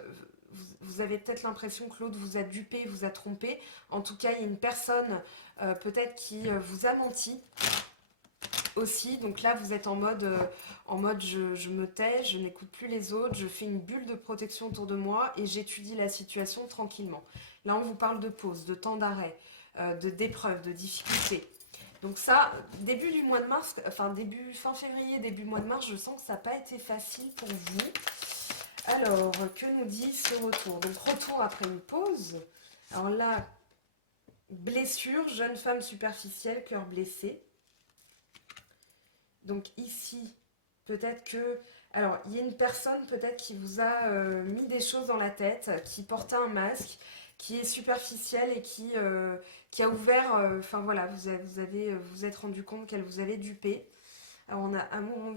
vous avez peut-être l'impression que l'autre vous a dupé, vous a trompé. En tout cas, il y a une personne peut-être qui vous a menti aussi. Donc là, vous êtes en mode je me tais, je n'écoute plus les autres, je fais une bulle de protection autour de moi et j'étudie la situation tranquillement. Là, on vous parle de pause, de temps d'arrêt, d'épreuve, de difficulté. Donc ça, début du mois de mars, enfin fin février, début mois de mars, je sens que ça n'a pas été facile pour vous. Alors, que nous dit ce retour? Donc, retour après une pause. Alors là, blessure, jeune femme superficielle, cœur blessé. Donc ici, peut-être que... Alors, il y a une personne peut-être qui vous a mis des choses dans la tête, qui portait un masque, qui est superficielle et qui a ouvert... Enfin voilà, vous êtes rendu compte qu'elle vous avait dupé. Alors, on a amour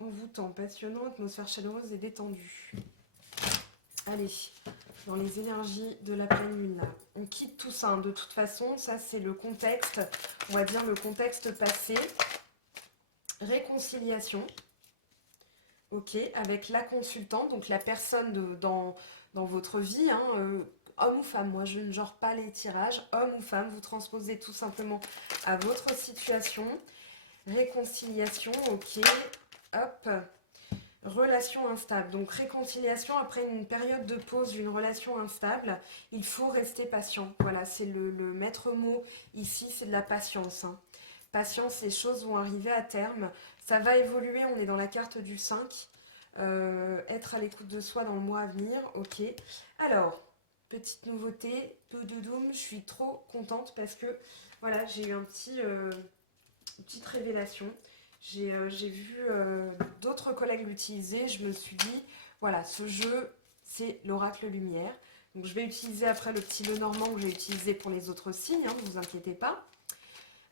envoûtant, passionnant, atmosphère chaleureuse et détendue. Allez, dans les énergies de la pleine lune là. On quitte tout ça, hein. De toute façon, ça c'est le contexte, on va dire le contexte passé. Réconciliation, ok, avec la consultante, donc la personne dans votre vie, hein, homme ou femme, moi je ne genre pas les tirages, homme ou femme, vous transposez tout simplement à votre situation. Réconciliation, ok, hop. Relation instable. Donc réconciliation après une période de pause d'une relation instable, il faut rester patient. Voilà, c'est le maître mot ici, c'est de la patience, hein. Patience, les choses vont arriver à terme. Ça va évoluer, on est dans la carte du 5. Être à l'écoute de soi dans le mois à venir, ok. Alors, petite nouveauté, doudoum, je suis trop contente parce que voilà, j'ai eu une petite révélation. J'ai vu d'autres collègues l'utiliser. Je me suis dit, voilà, ce jeu, c'est l'oracle lumière. Donc je vais utiliser après le petit Lenormand que j'ai utilisé pour les autres signes, hein, ne vous inquiétez pas.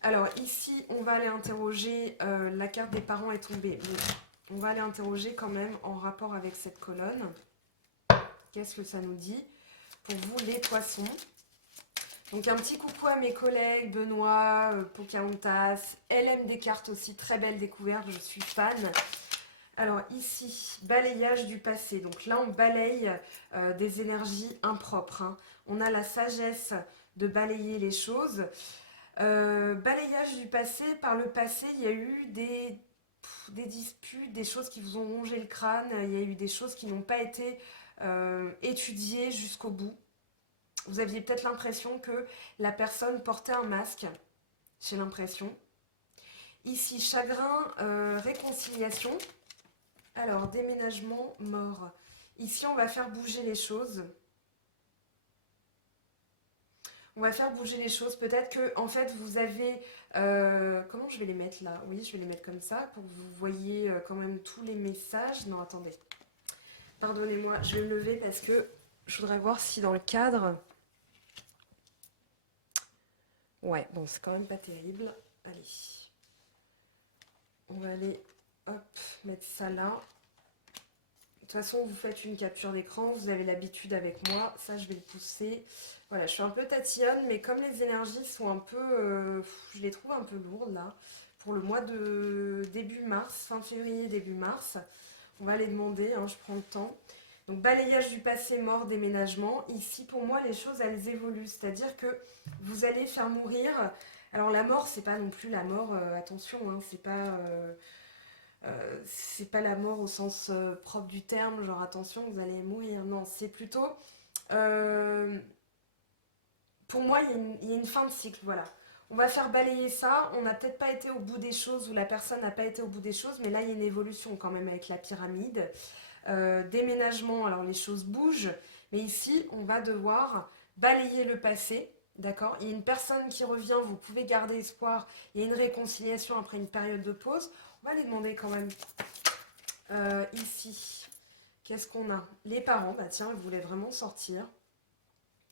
Alors ici, on va aller interroger, la carte des parents est tombée. Mais on va aller interroger quand même en rapport avec cette colonne. Qu'est-ce que ça nous dit pour vous les poissons? Donc un petit coucou à mes collègues, Benoît, Pocahontas, elle aime des cartes aussi, très belle découverte, je suis fan. Alors ici, balayage du passé, donc là on balaye des énergies impropres, hein. On a la sagesse de balayer les choses. Balayage du passé, par le passé il y a eu des disputes, des choses qui vous ont rongé le crâne, il y a eu des choses qui n'ont pas été étudiées jusqu'au bout. Vous aviez peut-être l'impression que la personne portait un masque. J'ai l'impression. Ici, chagrin, réconciliation. Alors, déménagement, mort. Ici, on va faire bouger les choses. On va faire bouger les choses. Peut-être que, en fait, vous avez... comment je vais les mettre là? Oui, je vais les mettre comme ça pour que vous voyez quand même tous les messages. Non, attendez. Pardonnez-moi, je vais me lever parce que je voudrais voir si dans le cadre... Ouais, bon, c'est quand même pas terrible. Allez. On va aller, hop, mettre ça là. De toute façon, vous faites une capture d'écran, vous avez l'habitude avec moi. Ça, je vais le pousser. Voilà, je suis un peu tatillonne, mais comme les énergies sont un peu... je les trouve un peu lourdes, là. Pour le mois de début mars, fin février, début mars. On va les demander, hein, je prends le temps. Donc, balayage du passé, mort, déménagement. Ici, pour moi, les choses, elles évoluent. C'est-à-dire que vous allez faire mourir... Alors, la mort, c'est pas non plus la mort, attention, hein, c'est pas la mort au sens propre du terme, genre attention, vous allez mourir. Non, c'est plutôt... euh, pour moi, il y a une fin de cycle, voilà. On va faire balayer ça. On n'a peut-être pas été au bout des choses ou la personne n'a pas été au bout des choses, mais là, il y a une évolution quand même avec la pyramide. Déménagement, alors les choses bougent, mais ici, on va devoir balayer le passé. D'accord? Il y a une personne qui revient, vous pouvez garder espoir. Il y a une réconciliation après une période de pause. On va les demander quand même. Ici, qu'est-ce qu'on a? Les parents, bah tiens, ils voulaient vraiment sortir.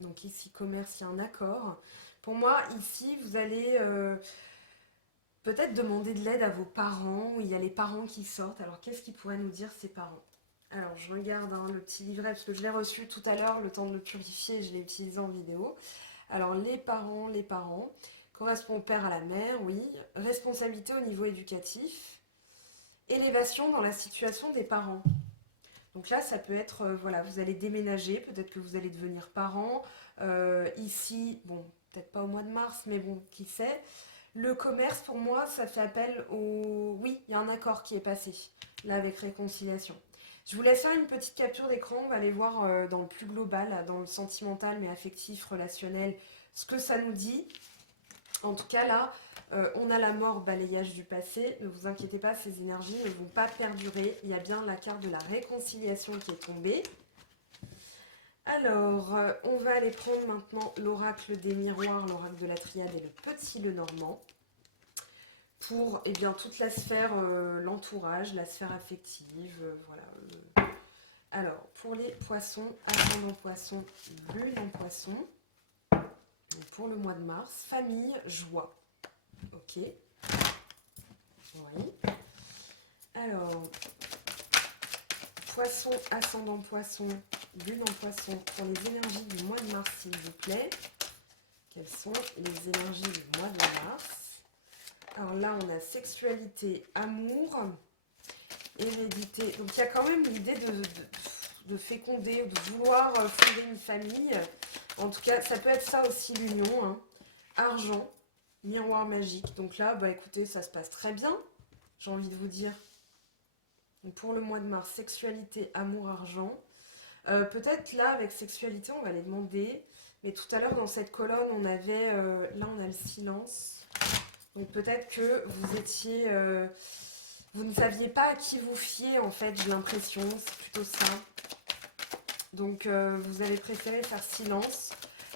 Donc ici, commerce, il y a un accord. Pour moi, ici, vous allez peut-être demander de l'aide à vos parents. Il y a les parents qui sortent. Alors, qu'est-ce qu'ils pourraient nous dire, ces parents? Alors, je regarde hein, le petit livret, parce que je l'ai reçu tout à l'heure, le temps de le purifier, je l'ai utilisé en vidéo. Alors, les parents, correspond au père à la mère, oui. Responsabilité au niveau éducatif. Élévation dans la situation des parents. Donc là, ça peut être, voilà, vous allez déménager, peut-être que vous allez devenir parent. Ici, bon, peut-être pas au mois de mars, mais bon, qui sait. Le commerce, pour moi, ça fait appel au... Oui, il y a un accord qui est passé, là, avec réconciliation. Je vous laisse faire une petite capture d'écran, on va aller voir dans le plus global, là, dans le sentimental, mais affectif, relationnel, ce que ça nous dit. En tout cas, là, on a la mort, balayage du passé. Ne vous inquiétez pas, ces énergies ne vont pas perdurer. Il y a bien la carte de la réconciliation qui est tombée. Alors, on va aller prendre maintenant l'oracle des miroirs, l'oracle de la triade et le petit Lenormand. Pour eh bien, toute la sphère, l'entourage, la sphère affective. Voilà. Alors, pour les poissons, ascendant poisson, lune en poisson. Pour le mois de mars, famille, joie. Ok. Oui. Alors, poisson, ascendant poisson, lune en poisson, pour les énergies du mois de mars, s'il vous plaît. Quelles sont les énergies du mois de mars? Alors là, on a sexualité, amour, hérédité. Donc il y a quand même l'idée de féconder, de vouloir fonder une famille. En tout cas, ça peut être ça aussi l'union. Hein. Argent, miroir magique. Donc là, bah écoutez, ça se passe très bien, j'ai envie de vous dire. Donc pour le mois de mars, sexualité, amour, argent. Peut-être là, avec sexualité, on va les demander. Mais tout à l'heure, dans cette colonne, on avait... là, on a le silence. Donc peut-être que vous étiez... vous ne saviez pas à qui vous fier, en fait, j'ai l'impression. C'est plutôt ça. Donc vous avez préféré faire silence.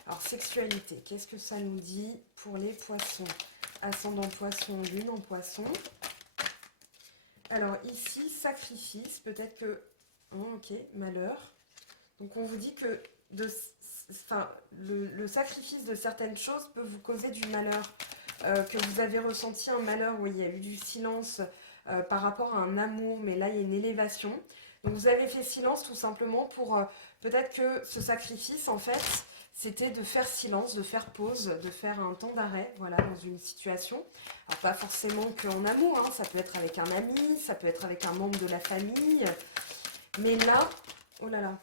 Alors, sexualité, qu'est-ce que ça nous dit pour les poissons? Ascendant poisson, lune en poisson. Alors ici, sacrifice, peut-être que... Oh, ok, malheur. Donc on vous dit que le sacrifice de certaines choses peut vous causer du malheur. Que vous avez ressenti un malheur où il y a eu du silence par rapport à un amour, mais là il y a une élévation. Donc vous avez fait silence tout simplement pour peut-être que ce sacrifice en fait c'était de faire silence, de faire pause, de faire un temps d'arrêt, voilà, dans une situation. Alors pas forcément qu'en amour, hein, ça peut être avec un ami, ça peut être avec un membre de la famille. Mais là, oh là là.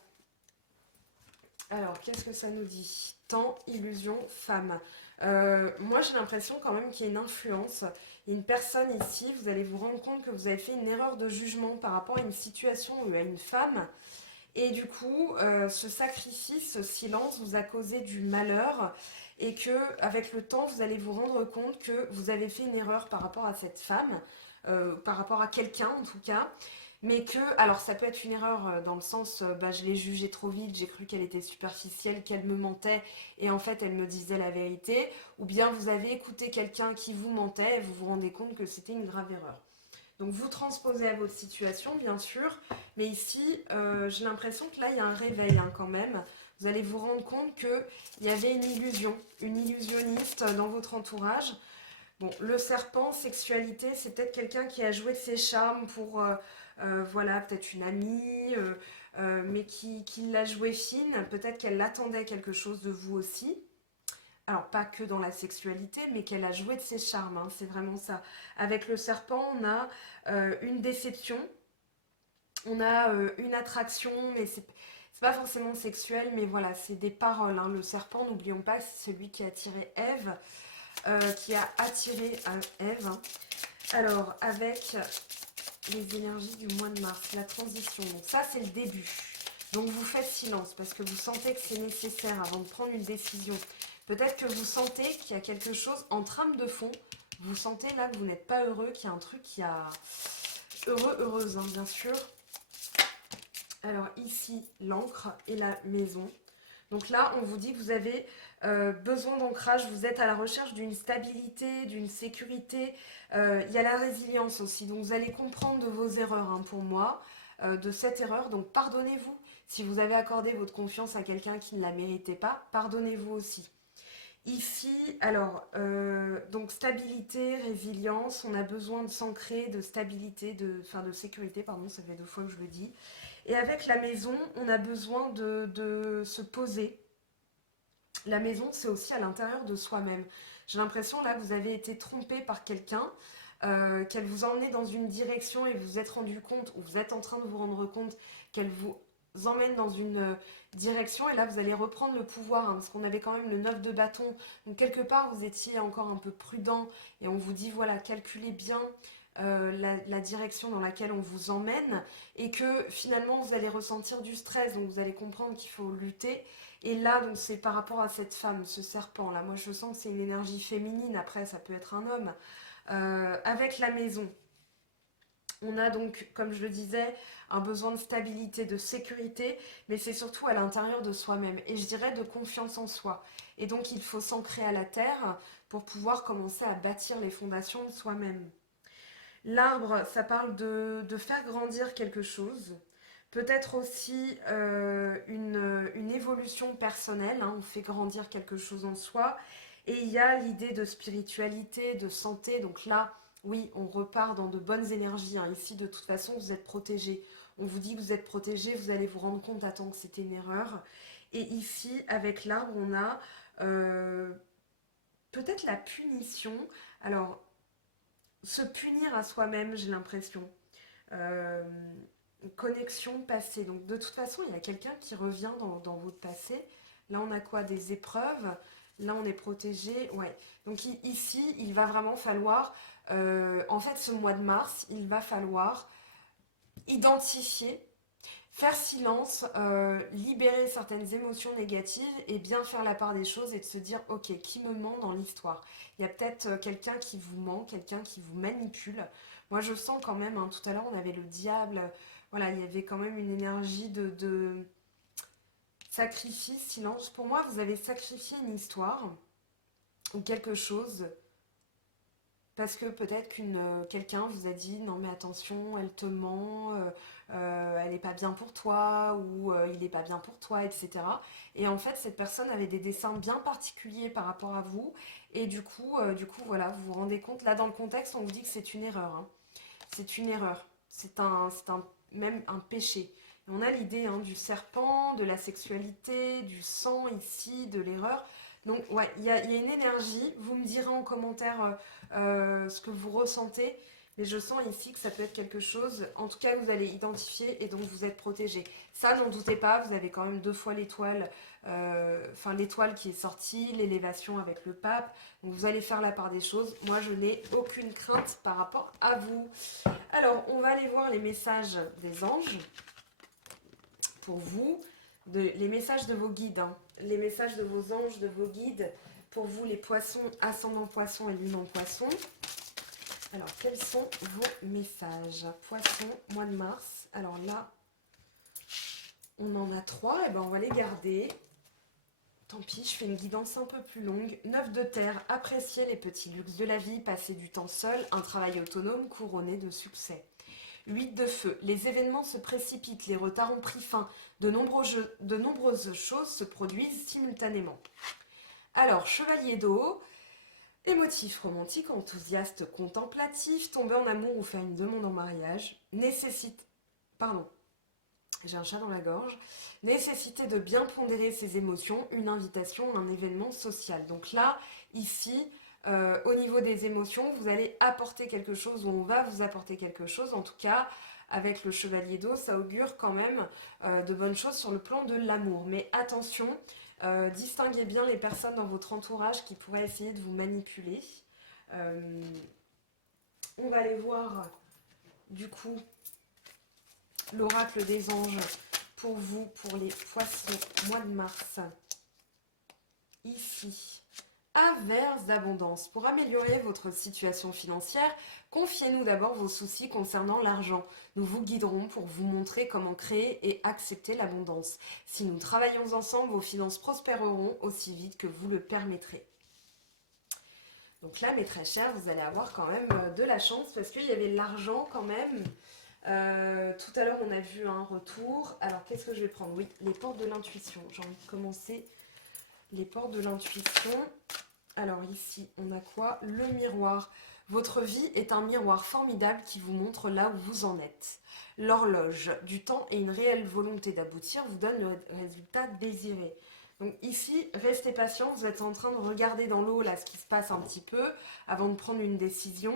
Alors, qu'est-ce que ça nous dit? Temps, illusion, femme. Moi, j'ai l'impression quand même qu'il y a une influence. Il y a une personne ici, vous allez vous rendre compte que vous avez fait une erreur de jugement par rapport à une situation où il y a une femme. Et du coup, ce sacrifice, ce silence vous a causé du malheur et que, avec le temps, vous allez vous rendre compte que vous avez fait une erreur par rapport à cette femme, par rapport à quelqu'un en tout cas, mais que, alors ça peut être une erreur dans le sens, bah, je l'ai jugée trop vite, j'ai cru qu'elle était superficielle, qu'elle me mentait et en fait elle me disait la vérité, ou bien vous avez écouté quelqu'un qui vous mentait et vous vous rendez compte que c'était une grave erreur. Donc vous transposez à votre situation, bien sûr, mais ici, j'ai l'impression que là, il y a un réveil hein, quand même. Vous allez vous rendre compte qu'il y avait une illusion, une illusionniste dans votre entourage. Bon, le serpent, sexualité, c'est peut-être quelqu'un qui a joué de ses charmes pour, voilà, peut-être une amie, mais qui l'a joué fine. Peut-être qu'elle attendait quelque chose de vous aussi. Alors, pas que dans la sexualité, mais qu'elle a joué de ses charmes, hein, c'est vraiment ça. Avec le serpent, on a une déception, on a une attraction, mais c'est pas forcément sexuel, mais voilà, c'est des paroles. Hein. Le serpent, n'oublions pas, c'est celui qui a attiré Ève, qui a attiré Ève. Hein. Alors, avec les énergies du mois de mars, la transition, donc ça, c'est le début. Donc, vous faites silence parce que vous sentez que c'est nécessaire avant de prendre une décision. Peut-être que vous sentez qu'il y a quelque chose en trame de fond. Vous sentez là que vous n'êtes pas heureux, qu'il y a un truc qui a... Heureux, heureuse, hein, bien sûr. Alors ici, l'encre et la maison. Donc là, on vous dit que vous avez besoin d'ancrage, vous êtes à la recherche d'une stabilité, d'une sécurité. Il y a la résilience aussi, donc vous allez comprendre de vos erreurs, hein, pour moi, de cette erreur. Donc pardonnez-vous. Si vous avez accordé votre confiance à quelqu'un qui ne la méritait pas, pardonnez-vous aussi. Ici, alors, donc stabilité, résilience, on a besoin de s'ancrer, de stabilité, enfin de sécurité, pardon, ça fait 2 fois que je le dis. Et avec la maison, on a besoin de se poser. La maison, c'est aussi à l'intérieur de soi-même. J'ai l'impression là que vous avez été trompé par quelqu'un, qu'elle vous a emmené dans une direction et vous vous êtes rendu compte, ou vous êtes en train de vous rendre compte qu'elle vous emmène dans une direction et là vous allez reprendre le pouvoir, hein, parce qu'on avait quand même le 9 de bâton. Donc quelque part vous étiez encore un peu prudent et on vous dit voilà, calculez bien la direction dans laquelle on vous emmène et que finalement vous allez ressentir du stress, donc vous allez comprendre qu'il faut lutter. Et là, donc c'est par rapport à cette femme, ce serpent là, moi je sens que c'est une énergie féminine, après ça peut être un homme. Avec la maison, on a donc, comme je le disais, un besoin de stabilité, de sécurité, mais c'est surtout à l'intérieur de soi-même. Et je dirais de confiance en soi. Et donc il faut s'ancrer à la terre pour pouvoir commencer à bâtir les fondations de soi-même. L'arbre, ça parle de faire grandir quelque chose. Peut-être aussi une évolution personnelle, hein, on fait grandir quelque chose en soi. Et il y a l'idée de spiritualité, de santé. Donc là, oui, on repart dans de bonnes énergies, hein. Ici, de toute façon, vous êtes protégé. On vous dit que vous êtes protégé, vous allez vous rendre compte à temps que c'était une erreur. Et ici, avec l'arbre, on a peut-être la punition. Alors, se punir à soi-même, j'ai l'impression. Euh, Connexion passée. Donc de toute façon, il y a quelqu'un qui revient dans votre passé. Là, on a quoi? Des épreuves. Là, on est protégé. Ouais. Donc ici, il va vraiment falloir, en fait, ce mois de mars, il va falloir identifier, faire silence, libérer certaines émotions négatives et bien faire la part des choses et de se dire, ok, qui me ment dans l'histoire? Il y a peut-être quelqu'un qui vous ment, quelqu'un qui vous manipule. Moi, je sens quand même, hein, tout à l'heure, on avait le diable. Voilà, il y avait quand même une énergie de sacrifice, silence. Pour moi, vous avez sacrifié une histoire ou quelque chose parce que peut-être quelqu'un vous a dit non mais attention, elle te ment, elle n'est pas bien pour toi ou il n'est pas bien pour toi, etc. Et en fait, cette personne avait des desseins bien particuliers par rapport à vous et du coup voilà, vous vous rendez compte. Là, dans le contexte, on vous dit que c'est une erreur, hein. C'est une erreur. Même un péché. Et on a l'idée, hein, du serpent, de la sexualité, du sang ici, de l'erreur. Donc, ouais, il y a une énergie. Vous me direz en commentaire ce que vous ressentez. Mais je sens ici que ça peut être quelque chose, en tout cas, que vous allez identifier et donc vous êtes protégé. Ça, n'en doutez pas, vous avez quand même 2 fois l'étoile, enfin l'étoile qui est sortie, l'élévation avec le pape. Donc vous allez faire la part des choses. Moi, je n'ai aucune crainte par rapport à vous. Alors, on va aller voir les messages des anges pour vous, les messages de vos guides, hein. Les messages de vos anges, de vos guides, pour vous les poissons, ascendant poisson et lune en poisson. Alors, quels sont vos messages? Poisson, mois de mars. Alors là, on en a 3, et ben on va les garder. Tant pis, je fais une guidance un peu plus longue. 9 de terre, apprécier les petits luxes de la vie, passer du temps seul, un travail autonome couronné de succès. 8 de feu, les événements se précipitent, les retards ont pris fin, de nombreuses choses se produisent simultanément. Alors, chevalier d'eau, émotif, romantique, enthousiaste, contemplatif, tomber en amour ou faire une demande en mariage, Pardon, j'ai un chat dans la gorge. Nécessité de bien pondérer ses émotions, une invitation, un événement social. Donc là, ici, au niveau des émotions, vous allez apporter quelque chose ou on va vous apporter quelque chose. En tout cas, avec le chevalier d'eau, ça augure quand même de bonnes choses sur le plan de l'amour. Mais attention, distinguez bien les personnes dans votre entourage qui pourraient essayer de vous manipuler. Euh, on va aller voir du coup l'oracle des anges pour vous, pour les poissons, mois de mars. Ici, Averse d'abondance. Pour améliorer votre situation financière, confiez-nous d'abord vos soucis concernant l'argent. Nous vous guiderons pour vous montrer comment créer et accepter l'abondance. Si nous travaillons ensemble, vos finances prospéreront aussi vite que vous le permettrez. Donc là, mes très chers, vous allez avoir quand même de la chance parce qu'il y avait l'argent quand même. Tout à l'heure, on a vu un retour. Alors, qu'est-ce que je vais prendre? Oui, les portes de l'intuition. J'ai envie de commencer les portes de l'intuition. Alors ici, on a quoi? Le miroir. Votre vie est un miroir formidable qui vous montre là où vous en êtes. L'horloge du temps et une réelle volonté d'aboutir vous donnent le résultat désiré. Donc ici, restez patient, vous êtes en train de regarder dans l'eau là ce qui se passe un petit peu avant de prendre une décision.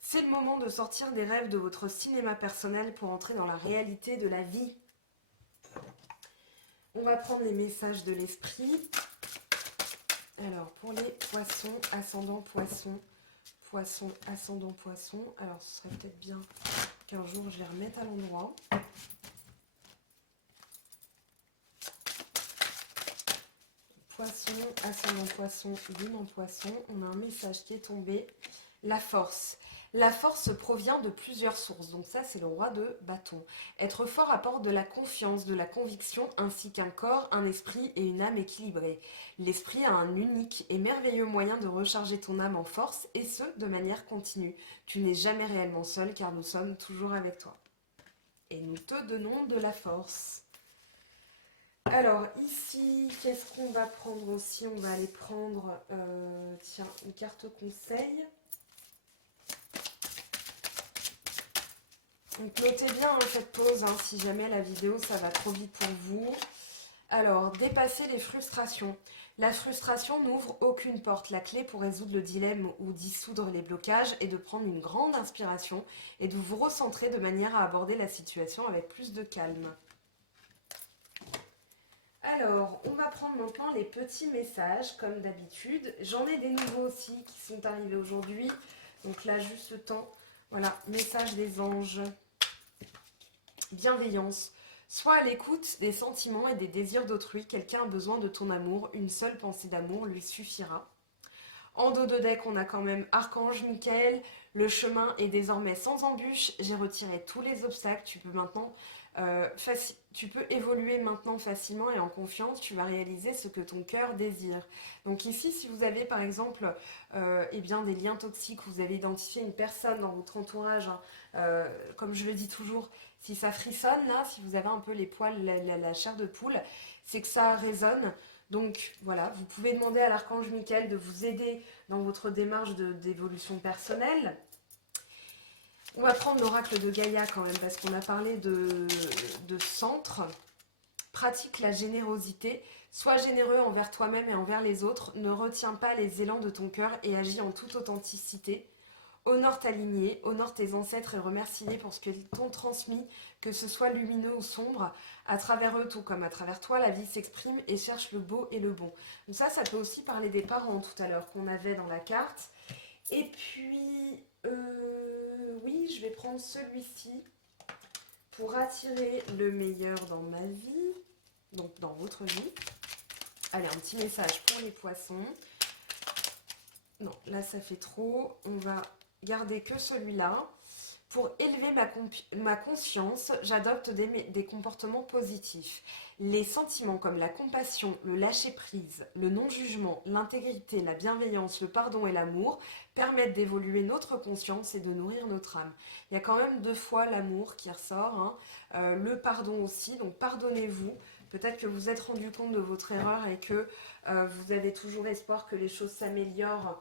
C'est le moment de sortir des rêves de votre cinéma personnel pour entrer dans la réalité de la vie. On va prendre les messages de l'esprit. Alors, pour les poissons, ascendant poisson, poisson, ascendant poisson. Alors, ce serait peut-être bien qu'un jour, je les remette à l'endroit. Poisson, ascendant poisson, lune en poisson. On a un message qui est tombé. La force. La force provient de plusieurs sources. Donc ça, c'est le roi de bâton. Être fort apporte de la confiance, de la conviction, ainsi qu'un corps, un esprit et une âme équilibrée. L'esprit a un unique et merveilleux moyen de recharger ton âme en force, et ce, de manière continue. Tu n'es jamais réellement seul, car nous sommes toujours avec toi. Et nous te donnons de la force. Alors ici, qu'est-ce qu'on va prendre aussi? On va aller prendre, tiens, une carte conseil. Donc notez bien cette pause, si jamais la vidéo ça va trop vite pour vous. Alors, dépasser les frustrations. La frustration n'ouvre aucune porte. La clé pour résoudre le dilemme ou dissoudre les blocages est de prendre une grande inspiration et de vous recentrer de manière à aborder la situation avec plus de calme. Alors, on va prendre maintenant les petits messages comme d'habitude. J'en ai des nouveaux aussi qui sont arrivés aujourd'hui. Donc là, juste le temps. Voilà, message des anges. Bienveillance. Sois à l'écoute des sentiments et des désirs d'autrui. Quelqu'un a besoin de ton amour. Une seule pensée d'amour lui suffira. En dos de deck, on a quand même Archange Michael. Le chemin est désormais sans embûche. J'ai retiré tous les obstacles. Tu peux maintenant tu peux évoluer maintenant facilement et en confiance. Tu vas réaliser ce que ton cœur désire. Donc ici, si vous avez par exemple eh bien, des liens toxiques, vous avez identifié une personne dans votre entourage, comme je le dis toujours, si ça frissonne là, si vous avez un peu les poils, la chair de poule, c'est que ça résonne. Donc voilà, vous pouvez demander à l'archange Michael de vous aider dans votre démarche d'évolution personnelle. On va prendre l'oracle de Gaïa quand même, parce qu'on a parlé de centre. Pratique la générosité. Sois généreux envers toi-même et envers les autres. Ne retiens pas les élans de ton cœur et agis en toute authenticité. Honore ta lignée, honore tes ancêtres et remercie-les pour ce qu'ils t'ont transmis, que ce soit lumineux ou sombre. À travers eux, tout comme à travers toi, la vie s'exprime et cherche le beau et le bon. Donc ça peut aussi parler des parents tout à l'heure qu'on avait dans la carte. Et puis, oui, je vais prendre celui-ci pour attirer le meilleur dans ma vie, donc dans votre vie. Allez, un petit message pour les poissons. Non, là ça fait trop. On va garder que celui-là. Pour élever ma conscience, j'adopte des comportements positifs. Les sentiments comme la compassion, le lâcher-prise, le non-jugement, l'intégrité, la bienveillance, le pardon et l'amour permettent d'évoluer notre conscience et de nourrir notre âme. Il y a quand même 2 fois l'amour qui ressort, le pardon aussi, donc pardonnez-vous. Peut-être que vous êtes rendu compte de votre erreur et que vous avez toujours espoir que les choses s'améliorent.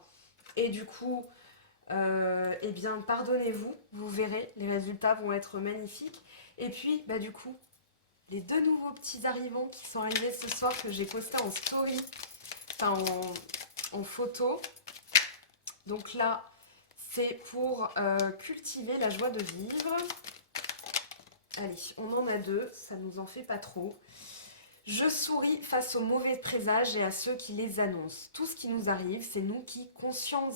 Et du coup, eh bien pardonnez-vous, vous verrez, les résultats vont être magnifiques. Et puis du coup, les 2 nouveaux petits arrivants qui sont arrivés ce soir, que j'ai posté en story, enfin en photo. Donc là, c'est pour cultiver la joie de vivre. Allez, on en a 2, ça nous en fait pas trop. Je souris face aux mauvais présages et à ceux qui les annoncent. Tout ce qui nous arrive, c'est nous qui, consciemment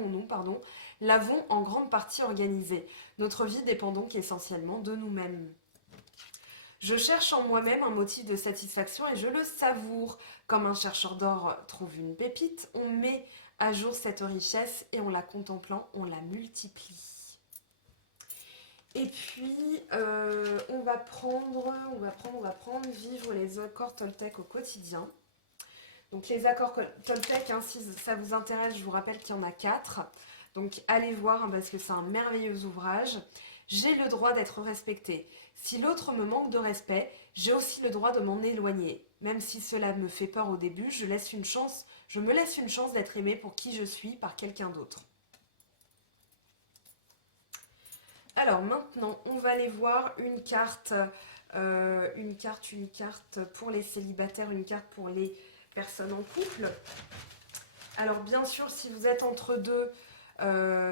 ou non, l'avons en grande partie organisé. Notre vie dépend donc essentiellement de nous-mêmes. Je cherche en moi-même un motif de satisfaction et je le savoure. Comme un chercheur d'or trouve une pépite, on met à jour cette richesse et en la contemplant, on la multiplie. Et puis, on va prendre vivre les accords Toltec au quotidien. Donc les accords Toltec, hein, si ça vous intéresse, je vous rappelle qu'il y en a 4. Donc allez voir, hein, parce que c'est un merveilleux ouvrage. J'ai le droit d'être respecté. Si l'autre me manque de respect, j'ai aussi le droit de m'en éloigner. Même si cela me fait peur au début, je me laisse une chance d'être aimé pour qui je suis par quelqu'un d'autre. Alors maintenant, on va aller voir une carte pour les célibataires, une carte pour les personnes en couple. Alors bien sûr, si vous êtes entre deux,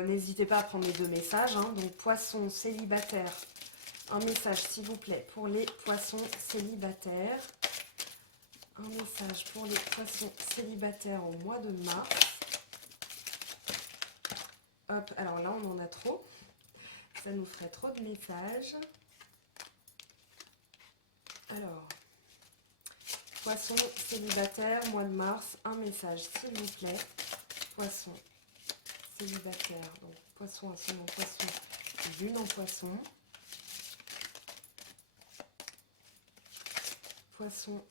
n'hésitez pas à prendre les deux messages, hein. Donc poisson célibataire, un message s'il vous plaît pour les poissons célibataires. Un message pour les poissons célibataires au mois de mars. Hop, alors là on en a trop. Ça nous ferait trop de messages. Alors, poisson célibataire, mois de mars, un message s'il vous plaît. Poisson célibataire, donc poisson, ascendant poisson, lune en poisson. Poisson.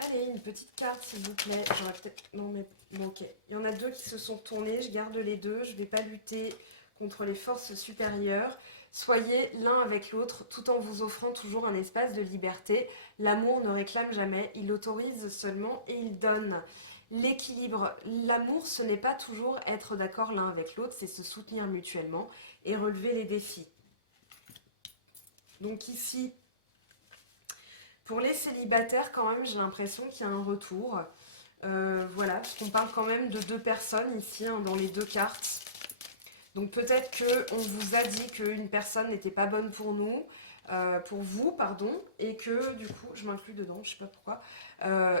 Allez, une petite carte s'il vous plaît. J'aurais peut-être... Non mais bon, ok. Il y en a deux qui se sont tournés, je garde les deux. Je ne vais pas lutter contre les forces supérieures. Soyez l'un avec l'autre tout en vous offrant toujours un espace de liberté. L'amour ne réclame jamais, il autorise seulement et il donne. L'équilibre, l'amour, ce n'est pas toujours être d'accord l'un avec l'autre, c'est se soutenir mutuellement et relever les défis. Donc ici, pour les célibataires, quand même, j'ai l'impression qu'il y a un retour. Voilà, parce qu'on parle quand même de deux personnes ici, hein, dans les deux cartes. Donc peut-être qu'on vous a dit qu'une personne n'était pas bonne pour nous, pour vous, pardon, et que du coup, je m'inclus dedans, je sais pas pourquoi,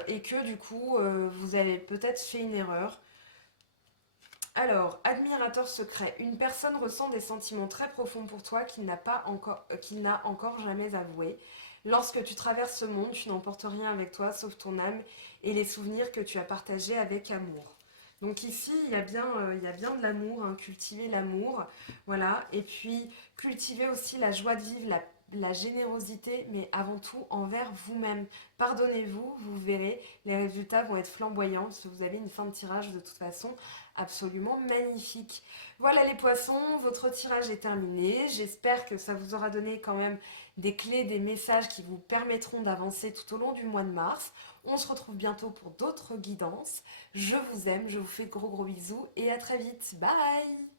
et que du coup, vous avez peut-être fait une erreur. Alors, admirateur secret, une personne ressent des sentiments très profonds pour toi qu'il n'a encore jamais avoué. Lorsque tu traverses ce monde, tu n'emportes rien avec toi sauf ton âme et les souvenirs que tu as partagés avec amour. Donc ici, il y a bien de l'amour, hein, cultiver l'amour, voilà. Et puis, cultiver aussi la joie de vivre, la générosité, mais avant tout envers vous-même. Pardonnez-vous, vous verrez, les résultats vont être flamboyants, parce que vous avez une fin de tirage de toute façon absolument magnifique. Voilà les poissons, votre tirage est terminé. J'espère que ça vous aura donné quand même des clés, des messages qui vous permettront d'avancer tout au long du mois de mars. On se retrouve bientôt pour d'autres guidances. Je vous aime, je vous fais de gros bisous et à très vite. Bye!